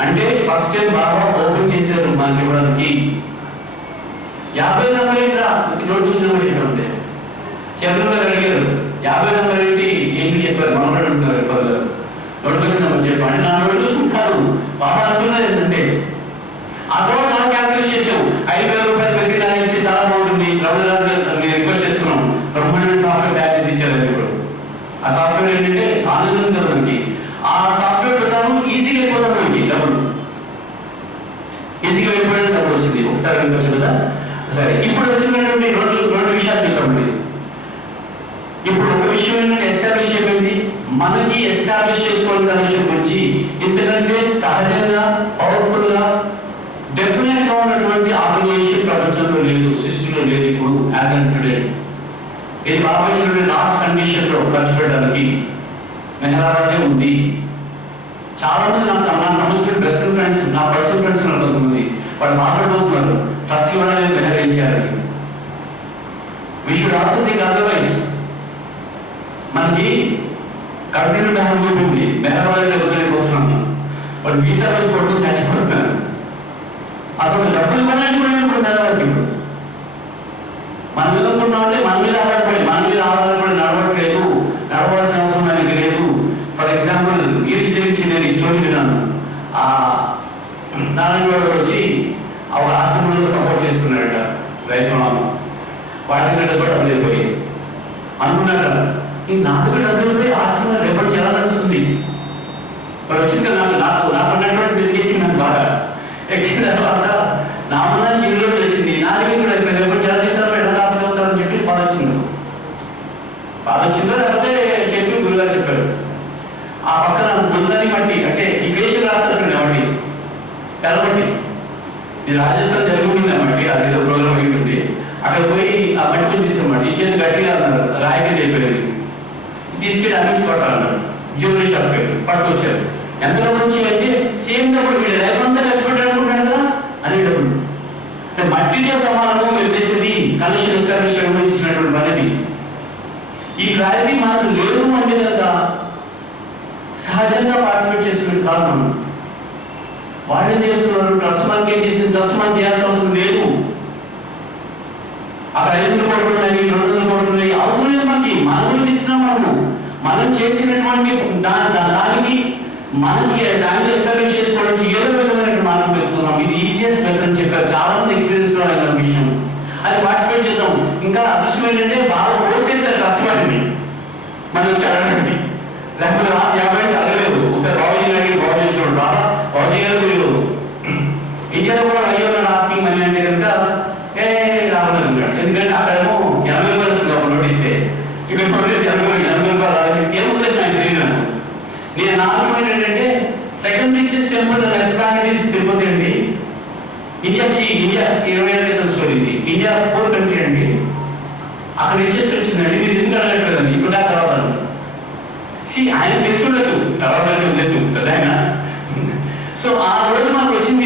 అంటే ఫస్ట్ టైం బాగా ఓపెన్ చేశారు మనం చూడడానికి. 50 నెంబర్ ఏంటా నోటిఫికేషన్ నెంబర్ ఏంటో ఉంటే చంద్రబాబు అడిగారు 50 నెంబర్ ఏంటి చెప్పారు. మనోడు ఉంటున్నారు ఫర్దర్ నోటిఫికేషన్ నెంబర్ చెప్పండి. నా నోటిఫికేషన్ కాదు బాగా అనుకున్నది ఏంటంటే ఆ రోజు చాలా క్యాల్కులేట్ చేసాం. 5,000 రూపాయలు పెట్టి ఇస్తే చాలా బాగుంటుంది. రఘురాజు మేము రిక్వెస్ట్ చేస్తున్నాం, బ్రహ్మాండ సాఫ్ట్వేర్ ప్యాకేజ్ ఇచ్చారు. ఇప్పుడు ఆ సాఫ్ట్వేర్ ఏంటంటే ఆనందం కదా మనకి. ఆ సాఫ్ట్వేర్ ప్రకారం ఈజీగా అయిపోతాం మనకి డబ్బులు, ఈజీగా అయిపోయిన డబ్బులు వచ్చింది. ఒకసారి వినిపించు కదా. సరే, ఇప్పుడు వచ్చినటువంటి రెండు విషయాలు చూద్దామండి. ఇప్పుడు ఒక విషయం ఏంటంటే ఎస్టాబ్లిష్ అయిపోయింది. మనకి ఎస్టాబ్లిష్ చేసుకోవడం విషయం గురించి ఎందుకంటే సహజంగా పవర్ఫుల్ గా డెఫినెట్ గా ఉన్నటువంటి ఆర్గనైజేషన్ ప్రపంచంలో లేదు, సృష్టిలో లేదు ఇప్పుడు యాజ్ అండ్ టుడే. ఇది భారతదేశంలో లాస్ట్ కండిషన్ లో ఖర్చు పెట్టడానికి మెహరాబాదే ఉంది. చాలా మంది నా సంబంధించిన బెస్ట్ ఫ్రెండ్స్, నా పర్సనల్ ఫ్రెండ్స్ కొంతమంది వాళ్ళు మాట్లాడుతున్నారు ట్రస్ట్ ఇవ్వడానికి మెహర్ చేయాలని. We should also think otherwise. మనకి కంటిన్యూ బ్యాన్ ఉంటుంది, మెహరాబాద్ వదిలేకపోతున్నాను. వాళ్ళు వీసా వచ్చి కొడుకు చచ్చిపోతున్నారు. అసలు డబ్బులు కొనడానికి కూడా మెహరాబాద్ ఇప్పుడు మనం ఎదుర్కొన్నామంటే మన మీద ఆధారపడి నడవట్లేదు, నడవలసిన అవసరం ఆయనకి లేదు. ఫర్ ఎగ్జాంపుల్ గురించి నేను ఈ స్టోరీ విన్నాను. ఆ నారాయణగౌడ్ వచ్చి ఒక ఆశ్రమంలో సపోర్ట్ చేస్తున్నాడట రైతులను. వాటికంటే కూడా డబ్బులు అయిపోయి అనుకున్నాడు ఈ నాకు డబ్బులు పోయి ఆశ్రమం రేపటి ఎలా నడుస్తుంది. వాడు వచ్చింది నాకు ఉన్నటువంటి నాకు బాగా ఎక్కిన తర్వాత నా మన జీవిలో వచ్చింది. నా దగ్గర కూడా అయిపోయింది. రేపటి ఎలా తింటారో ఎలా కాకపోతారని చెప్పి బాధ వచ్చిందో లేకపోతే చెప్పి గురుగారు చెప్పారు. ఆ పక్కన ముందని మట్టి అంటే ఈ ఫేషియల్ రాస్తారు మట్టి తెల్లబట్టి, ఇది రాజస్థాన్ జరుగుతుంది అన్నమాట. అదేదో ప్రోగ్రామ్ ఉంటుంది. అక్కడ పోయి ఆ మట్టి తీసుకోమాట ఈ చేతి గట్టిగా అన్నారు, రాయికి అయిపోయింది. తీసుకెళ్ళి అన్నిసి పట్టాలన్నారు. జ్యువెలరీ షాప్ పట్టుకొచ్చారు. ఎంత డబ్బులు వచ్చాయి అంటే సేమ్ డబ్బులు వీళ్ళు లైఫ్ అంతా కష్టపడ్డారు అనుకుంటాడు కదా అనే డబ్బులు. అంటే మట్టితో సమానం మీరు చేసేది కలెక్షన్ ఎస్టాబ్లిష్ ఇచ్చినటువంటి పనిది. ఈ క్లారిటీ మనకు లేదు అంటే కదా సహజంగా పార్టిసిపేట్ చేస్తున్న కారణం వాళ్ళే చేస్తున్నారు. ట్రస్ట్ మనకే చేసింది, ట్రస్ట్ మనం చేయాల్సిన అవసరం లేదు. అక్కడ 500 కోట్లు ఉన్నాయి, 200 కోట్లు ఉన్నాయి, అవసరం లేదు మనకి. మనం చేస్తున్నాం, మనం చేసినటువంటి దానికి మనకి దాన్ని ఎస్టాబ్లిష్ చేసుకోవడానికి ఏదో విధమైన మార్గం పెడుతున్నాం. ఇది ఈజియెస్ట్ మెథడ్ అని చెప్పారు చాలా మంది ఎక్స్పీరియన్స్ లో అయిన విషయం. అది పార్టిసిపేట్ చేద్దాం. ఇంకా అదృష్టం ఏంటంటే బాగా ఫోర్స్ చేశారు కష్టపడింది మనం చదవండి. లేకపోతే లాస్ట్ 50 చదవలేదు. ఒకసారి బాబుజీ గారికి బాగు చేసినాడు. బాబుజీ గారు మీరు ఇండియాలో కూడా అయ్యో ఆస్కింగ్ మనీ అంటే కనుక రావడం. ఎందుకంటే అక్కడేమో 80 రూపాయలు వస్తుంది ఒక నోటిస్తే, ఇక్కడ నోటీస్ 80 రూపాయలు ఏం ఉద్దేశం ఆయన తెలియదు నాకు. నేను నా అభిప్రాయం ఏంటంటే సెకండ్ రిచెస్ట్ టెంపుల్ తిరుపతి అండి. ఇండియా 20 ఏళ్ళ క్రితం స్టోరీ ఇది. ఇండియా 4th కంట్రీ అండి. అక్కడ రిచెస్ట్ వచ్చిందండి. మీరు ఎందుకు అడగట్లేదండి ఇప్పుడు దాకా రావాలని. ఆయన తెలుసుకుండొచ్చు తర్వాత ఉద్దేశం కదా ఆయన. సో ఆ రోజు మనకు వచ్చింది.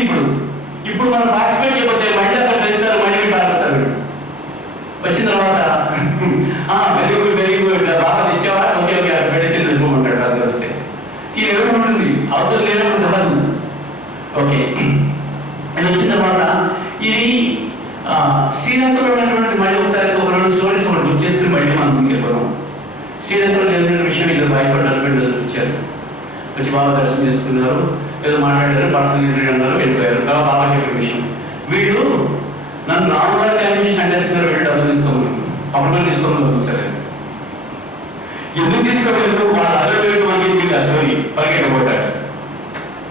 ఇప్పుడు మనం పార్టిసిపేట్ చేయకపోతే మళ్ళీ అక్కడ చేస్తారు, మళ్ళీ బాగుంటారు. వచ్చిన తర్వాత వెరీ గుడ్ బాగా తెచ్చేవా, ఓకే ఓకే మెడిసిన్ వెళ్ళిపోమంటాడు. తీసుకుని బయట మనం ముందుకు వెళ్ళిపోదాం. శ్రీలంకలో జరిగిన విషయం ఇది వైఫ్ అండ్ హస్బెండ్ వచ్చారు, వచ్చి బాగా దర్శనం చేసుకున్నారు, ఏదో మాట్లాడారు, పర్సనల్ ఇంటర్వ్యూ అన్నారు, వెళ్ళిపోయారు. తర్వాత బాగా చెప్పిన విషయం, వీళ్ళు నన్ను రాముగా టైం చేసి అంటేస్తున్నారు, వీళ్ళు డబ్బులు తీసుకోమని, అప్పుడు తీసుకోమని సరే ఎందుకు తీసుకోలేదు, వాళ్ళ అదర్ మనకి స్టోరీ పరిగెట్టబోతారు.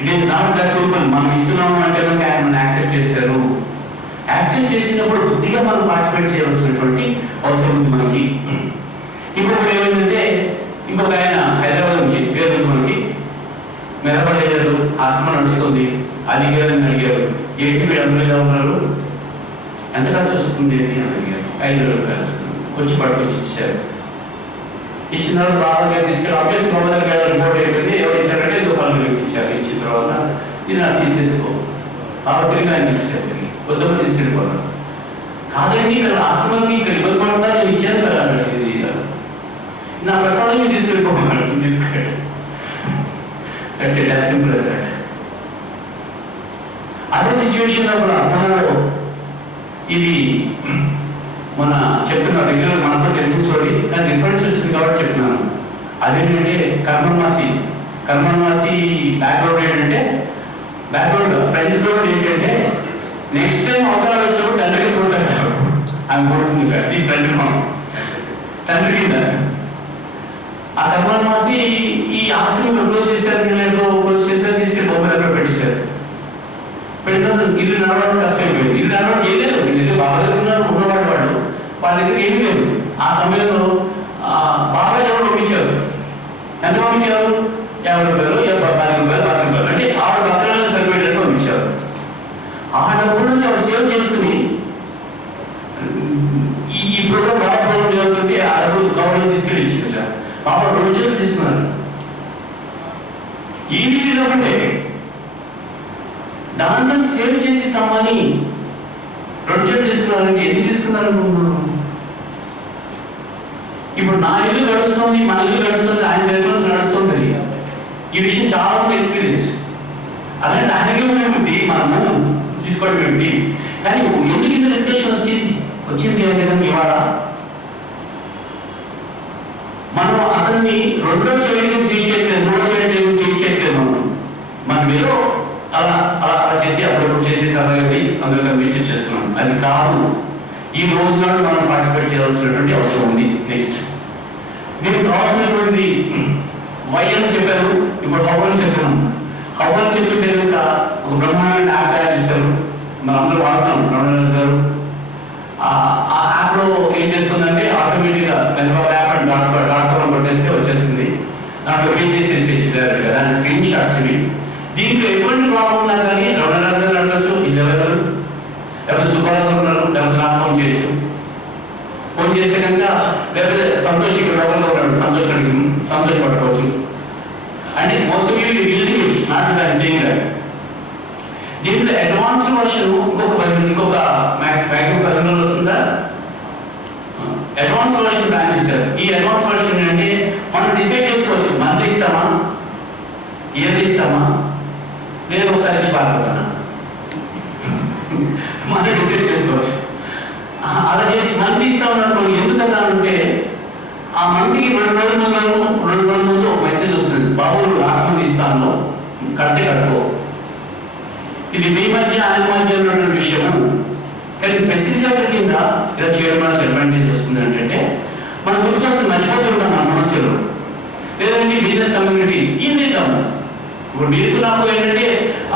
It is not that simple. మనం ఇస్తున్నాము అంటే ఆయన మనం యాక్సెప్ట్ చేశారు. యాక్సెప్ట్ చేసినప్పుడు బుద్ధిగా మనం పార్టిసిపేట్ చేయవలసినటువంటి అవసరం ఉంది మనకి. ఇంకొకటి ఏమైందంటే, ఇంకొక ఆయన హైదరాబాద్ నుంచి పేరు మనకి మెదపడేయారు, ఆశ్రమం నడుస్తుంది, అడిగారని అడిగారు, ఏంటి మీరు అందరిగా ఉన్నారు, ఎంత ఖర్చు వస్తుంది అని అడిగారు. 5,000 ఖర్చు కొంచెం పట్టుకొచ్చి ఇచ్చారు. ఇచ్చిన తర్వాత బాగా తీసుకెళ్ళి ఆఫీస్ మొదటి రిపోర్ట్ అయిపోయింది, ఎవరు ఇచ్చారంటే ఏదో పనులు ఇచ్చారు. ఇచ్చిన తర్వాత ఇది నాకు తీసేసుకో, కాబట్టి ఆయన ఇచ్చారు, కొద్దిగా తీసుకెళ్ళిపోతాను. కాదండి ఇక్కడ ఆశ్రమానికి ఇక్కడ ఇబ్బంది పడతారు, ఇచ్చాను కదా, ఇది నా ప్రసాదం తీసుకెళ్ళిపోమన్నాడు, తీసుకెళ్ళి సింపుల్ as that. అదే సిచ్యువేషన్ మనలో ఇది మన చెప్తున్నా రెగ్యులర్ మనతో తెలిసిన స్టోరీ, నాకు రిఫరెన్స్ వచ్చింది కాబట్టి చెప్తున్నాను. అదేంటంటే కర్మన్వాసి బ్యాక్గ్రౌండ్ ఏంటంటే, బ్యాక్గ్రౌండ్ ఫ్రంట్ గ్రౌండ్ ఏంటంటే, నెక్స్ట్ టైం అవతారాలు వచ్చినప్పుడు తండ్రికి కొడతాడు, ఆమె కొడుతుంది కదా, ఈ ఫ్రంట్ గ్రౌండ్ తండ్రి కింద. ఆ కర్మన్వాసి ఈ ఆశ్రమం క్లోజ్ చేశారు, క్లోజ్ చేశారు, తీసుకెళ్ళి బొమ్మలు పెట్టేశారు. పెట్టిన ఇల్లు నడవడం కష్టమైపోయింది. ఇల్లు నడవడం ఏలేదు, వీళ్ళు బాగా ఉన్నారు, ఉన్నవాడు వాళ్ళ దగ్గర ఏమీ లేదు. ఆ సమయంలో బాగా ఎవరు పంపించారు, ఎంత పంపించారు, 50 రూపాయలు, 10 రూపాయలు, అంటే 6 భద్రాలను సరిపోయేటట్టు పంపించారు. ఆ డబ్బు నుంచి ఆవిడ సేవ్ చేసుకుని ఈ ప్రోగ్రామ్ బాగా ప్రోగ్రామ్ జరుగుతుంటే ఆ డబ్బు గవర్నమెంట్ తీసుకెళ్ళి ఇచ్చింది. బాబా 2 రోజులు తీసుకున్నారు. ఈ విషయంలో దాంట్లో సేవ్ చేసి సమ్మని 2 రోజులు తీసుకున్నారంటే ఎందుకు తీసుకున్నారు అనుకుంటున్నాను? ఇప్పుడు నా ఇల్లు గడుస్తుంది, మన ఇల్లు గడుస్తుంది, ఆయన దగ్గర నడుస్తుంది. ఈ విషయం చాలా ఎక్స్పీరియన్స్. అలాంటి ఆయనకే ఏమిటి మనము తీసుకోవడం ఏమిటి, కానీ ఎందుకు ఇంత డిస్కషన్ వచ్చింది అంటే ఇవాళ మనం అతన్ని 2వ చేయడం చేయట్లేదు, 3వ చేయడం చేయట్లేదు. మనం ఏదో అలా అలా చేసి అప్పుడు చేసి సరళి అందులో కన్విన్స్ చేస్తున్నాం. అది కాదు, ఈ రోజు నాడు మనం పార్టిసిపేట్ చేయాల్సినటువంటి అవసరం ఉంది. నెక్స్ట్ దీనికి కావాల్సినటువంటి వై అని చెప్పారు, ఇప్పుడు హౌ అని చెప్పాను. హౌ అని చెప్తుంటే కనుక ఒక బ్రహ్మాండ యాప్ తయారు చేశారు, మనం అందరూ వాడుతున్నాం. బ్రహ్మాండ గారు ఆ యాప్ లో ఏం చేస్తుందంటే ఆటోమేటిక్ గా యాప్ అండ్ డాక్టర్ కొట్టేస్తే వచ్చేస్తుంది. దాంట్లో పేజెస్ వేసేసారు, దాని స్క్రీన్ షాట్స్ ఇవి. దీంట్లో ఎటువంటి ప్రాబ్లం ఉన్నా కానీ రమణరాజు అడగచ్చు, నిజాలు లేకపోతే సుబ్బారావు ఉన్నారు, లేకపోతే నాకు ఫోన్ చేయొచ్చు. ఫోన్ చేస్తే కనుక లేకపోతే సంతోష్ ఇక్కడ లోపల ఉన్నాడు, సంతోష్ పట్టుకోవచ్చు. అంటే మోస్ట్లీ యూజింగ్ నాట్ దాని చేయండి. దీంట్లో అడ్వాన్స్ వర్షన్ ఇంకొక మ్యాక్సిమం 10 రోజులు వస్తుందా, అడ్వాన్స్ వర్షన్ ప్లాన్ చేశారు. ఈ అడ్వాన్స్ వర్షన్ అంటే మనం డిసైడ్ చేసుకోవచ్చు, మంత్లీ ఇస్తామా, ఇయర్లీ ఇస్తామా, నేను ఒకసారి ఇచ్చి పాల్గొన్నా, మనం డిసైడ్ చేసుకోవచ్చు. అలా చేసి మంత్లీ ఇస్తామన్నప్పుడు ఎందుకన్నానంటే, ఆ మంత్కి 2 రోజుల ముందు ఒక మెసేజ్ వస్తుంది, బాబు లాస్ట్ మంత్ ఇస్తాను, కట్టే కట్టుకో. ఇది మీ మధ్య ఆయన మధ్య ఉన్నటువంటి విషయము. కానీ ఫెసిలిటీ కింద ఇలా చేయడం వల్ల అడ్వాంటేజ్ వస్తుంది ఏంటంటే, మనం గుర్తొస్తుంది, మర్చిపోతుంటాం మన సమస్యలు. లేదంటే బిజినెస్ కమ్యూనిటీ ఏం చేద్దాము, ఇప్పుడు మీరు నాకు ఏంటంటే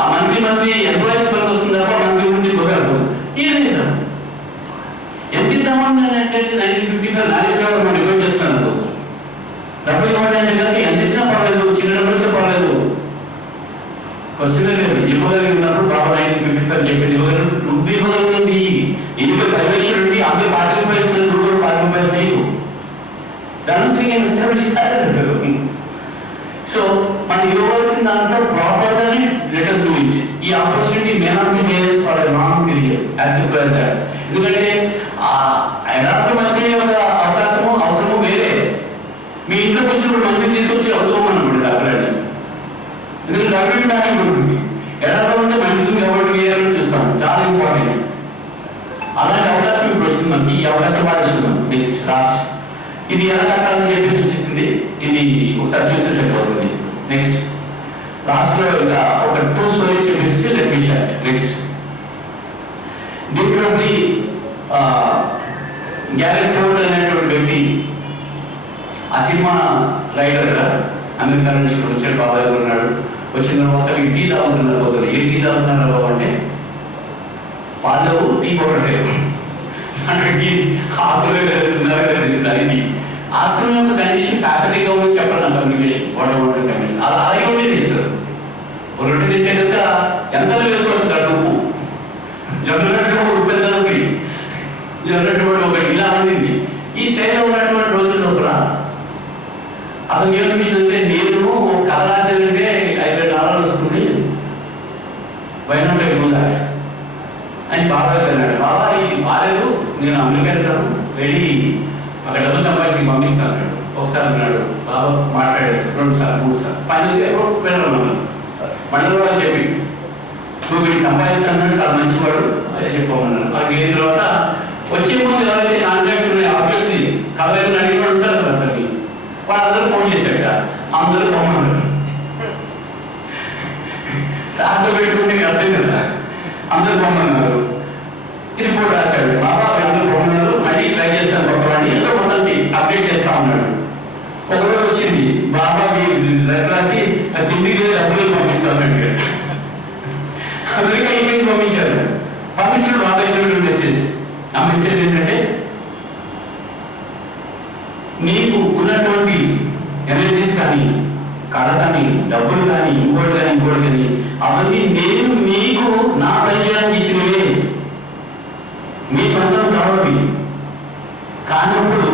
ఆ మంత్లీ ఎంప్లాయీస్ పనికి వస్తుంది తప్ప మంత్లీ గురించి కుదరదు. ఏం చేద్దాం, ఎంత ఇద్దామని అంటే 1955 నాగేశ్వరరావు మనం రిక్వెస్ట్ చేస్తున్నాను, డబ్బులు ఇవ్వండి అంటే కనుక ఎంత ఇచ్చినా పర్లేదు, చిన్న డబ్బులు ఇచ్చినా పర్లేదు, క్వశ్చన్ లేదు. ఇవ్వగలిగినప్పుడు బాబా 1955 చెప్పింది, నువ్వు ఇవ్వగలిగింది ఎందుకు 10 లక్షలు ఉండి అబ్బాయి 40 రూపాయలు ఇస్తుంది, నువ్వు కూడా 40 రూపాయలు నీకు దాని. సో మనం ఇవ్వవలసిన దాంట్లో ప్రాపర్ గానే లెట్ us do it. ఈ opportunity may not be there for a long period as simple as that. ఎందుకంటే ఎలాంటి మంచి యొక్క అవకాశము అవసరము వేరే. మీ ఇంట్లో వచ్చినప్పుడు మంచిగా తీసుకొచ్చి అవుతామన్నమాట డాక్టర్ని, ఎందుకంటే డాక్టర్ డాక్టర్ ఉంటుంది. ఎలా ఉంటే మంచిది ఎవరు వేయాలని చూస్తాం, చాలా ఇంపార్టెంట్. అలాంటి అవకాశం ఇప్పుడు వస్తుంది మనకి, ఈ అవకాశం వాడుతున్నాం. నెక్స్ట్ లాస్ట్ ఇది ఎలా కట్టాలని చెప్పి సూచిస్తుంది. ఇది ఒకసారి చూస్తే సరిపోతుంది. నెక్స్ట్ లాస్ట్ లో ఇంకా ఒక 2 స్టోరీస్ చెప్పేసి లెట్ మీ షేర్. నెక్స్ట్ దీంట్లో గ్యారెట్ ఫోర్డ్ అనేటువంటి వ్యక్తి ఆ సినిమా రైటర్ అమెరికా నుంచి ఇక్కడ వచ్చాడు. బాబాయ్ ఉన్నాడు. వచ్చిన తర్వాత ఈ టీ తాగుతున్నారు. పోతారు ఏ టీ తాగుతున్నారు బాబు అంటే వాళ్ళు టీ కొట్టలేదు అంటే ఆకులే తెలుస్తున్నారు తెలుస్తుంది. ఆశ్రమం యొక్క కండిషన్ ఫ్యాకల్టీగా ఉండి చెప్పాలి కమ్యూనికేషన్ వాటర్ కండిషన్ అలా అలాగే ఉండేది సార్. ఒక రొట్టె తింటే కనుక ఎంత వేసుకోవచ్చు సార్ ఉప్పు జనరేటర్ ఉప్పెంతకి జనరేటర్ ఒక ఇలా ఉండింది. ఈ శైలిలో ఉన్నటువంటి రోజుల్లో కూడా అసలు ఏమనిపిస్తుంది అంటే నేను కథ రాసేదంటే $5,000 వస్తుంది వైనాట్ ముందా అని బాబా అన్నాడు. బాబా ఇది బాగాలేదు, నేను అమెరికా వెళ్తాను, వెళ్ళి అక్కడ డబ్బులు సంపాదించి పంపిస్తాను అన్నాడు. ఒకసారి అన్నాడు బాబా మాట్లాడాడు 2 సార్లు 3 సార్లు ఫైనల్గా వెళ్ళమన్నాను. మండలం చెప్పి నువ్వు వీడికి సంపాదిస్తాను, చాలా మంచివాడు అదే చెప్పమన్నాను. మనకి అయిన తర్వాత వచ్చే ముందు ఎవరైతే కాంటాక్ట్స్ ఉన్నాయి ఆబ్వియస్లీ కలర్ అడిగి ఉంటారు కదా అతనికి వాళ్ళందరూ ఫోన్ చేశాక అందరూ పొమ్మన్నాడు. సార్తో పెట్టుకుంటే కష్టం కదా, అందరూ పొమ్మన్నారు. ఇది కూడా రాశాడు బాబా అందరూ పొమ్మన్నారు, మళ్ళీ ట్రై చేస్తాను పక్కవాడిని ఏదో మొత్తానికి అప్డేట్ చేస్తా ఉన్నాడు. ఒకరోజు వచ్చింది బాబా రాసి దిల్లీకి డబ్బులు పంపిస్తాను అమెరికా ఈమెయిల్ పంపించారు. పంపించిన బాగా ఇచ్చినటువంటి మెసేజ్. ఆ మెసేజ్ ఏంటంటే నీకు ఉన్నటువంటి ఎనర్జీస్ కానీ కళ కానీ డబ్బులు కానీ ఇంకోటి కానీ అవన్నీ నేను మీకు నా ప్రయోజనానికి ఇచ్చినవే, మీ సొంతం కావాలి. కానప్పుడు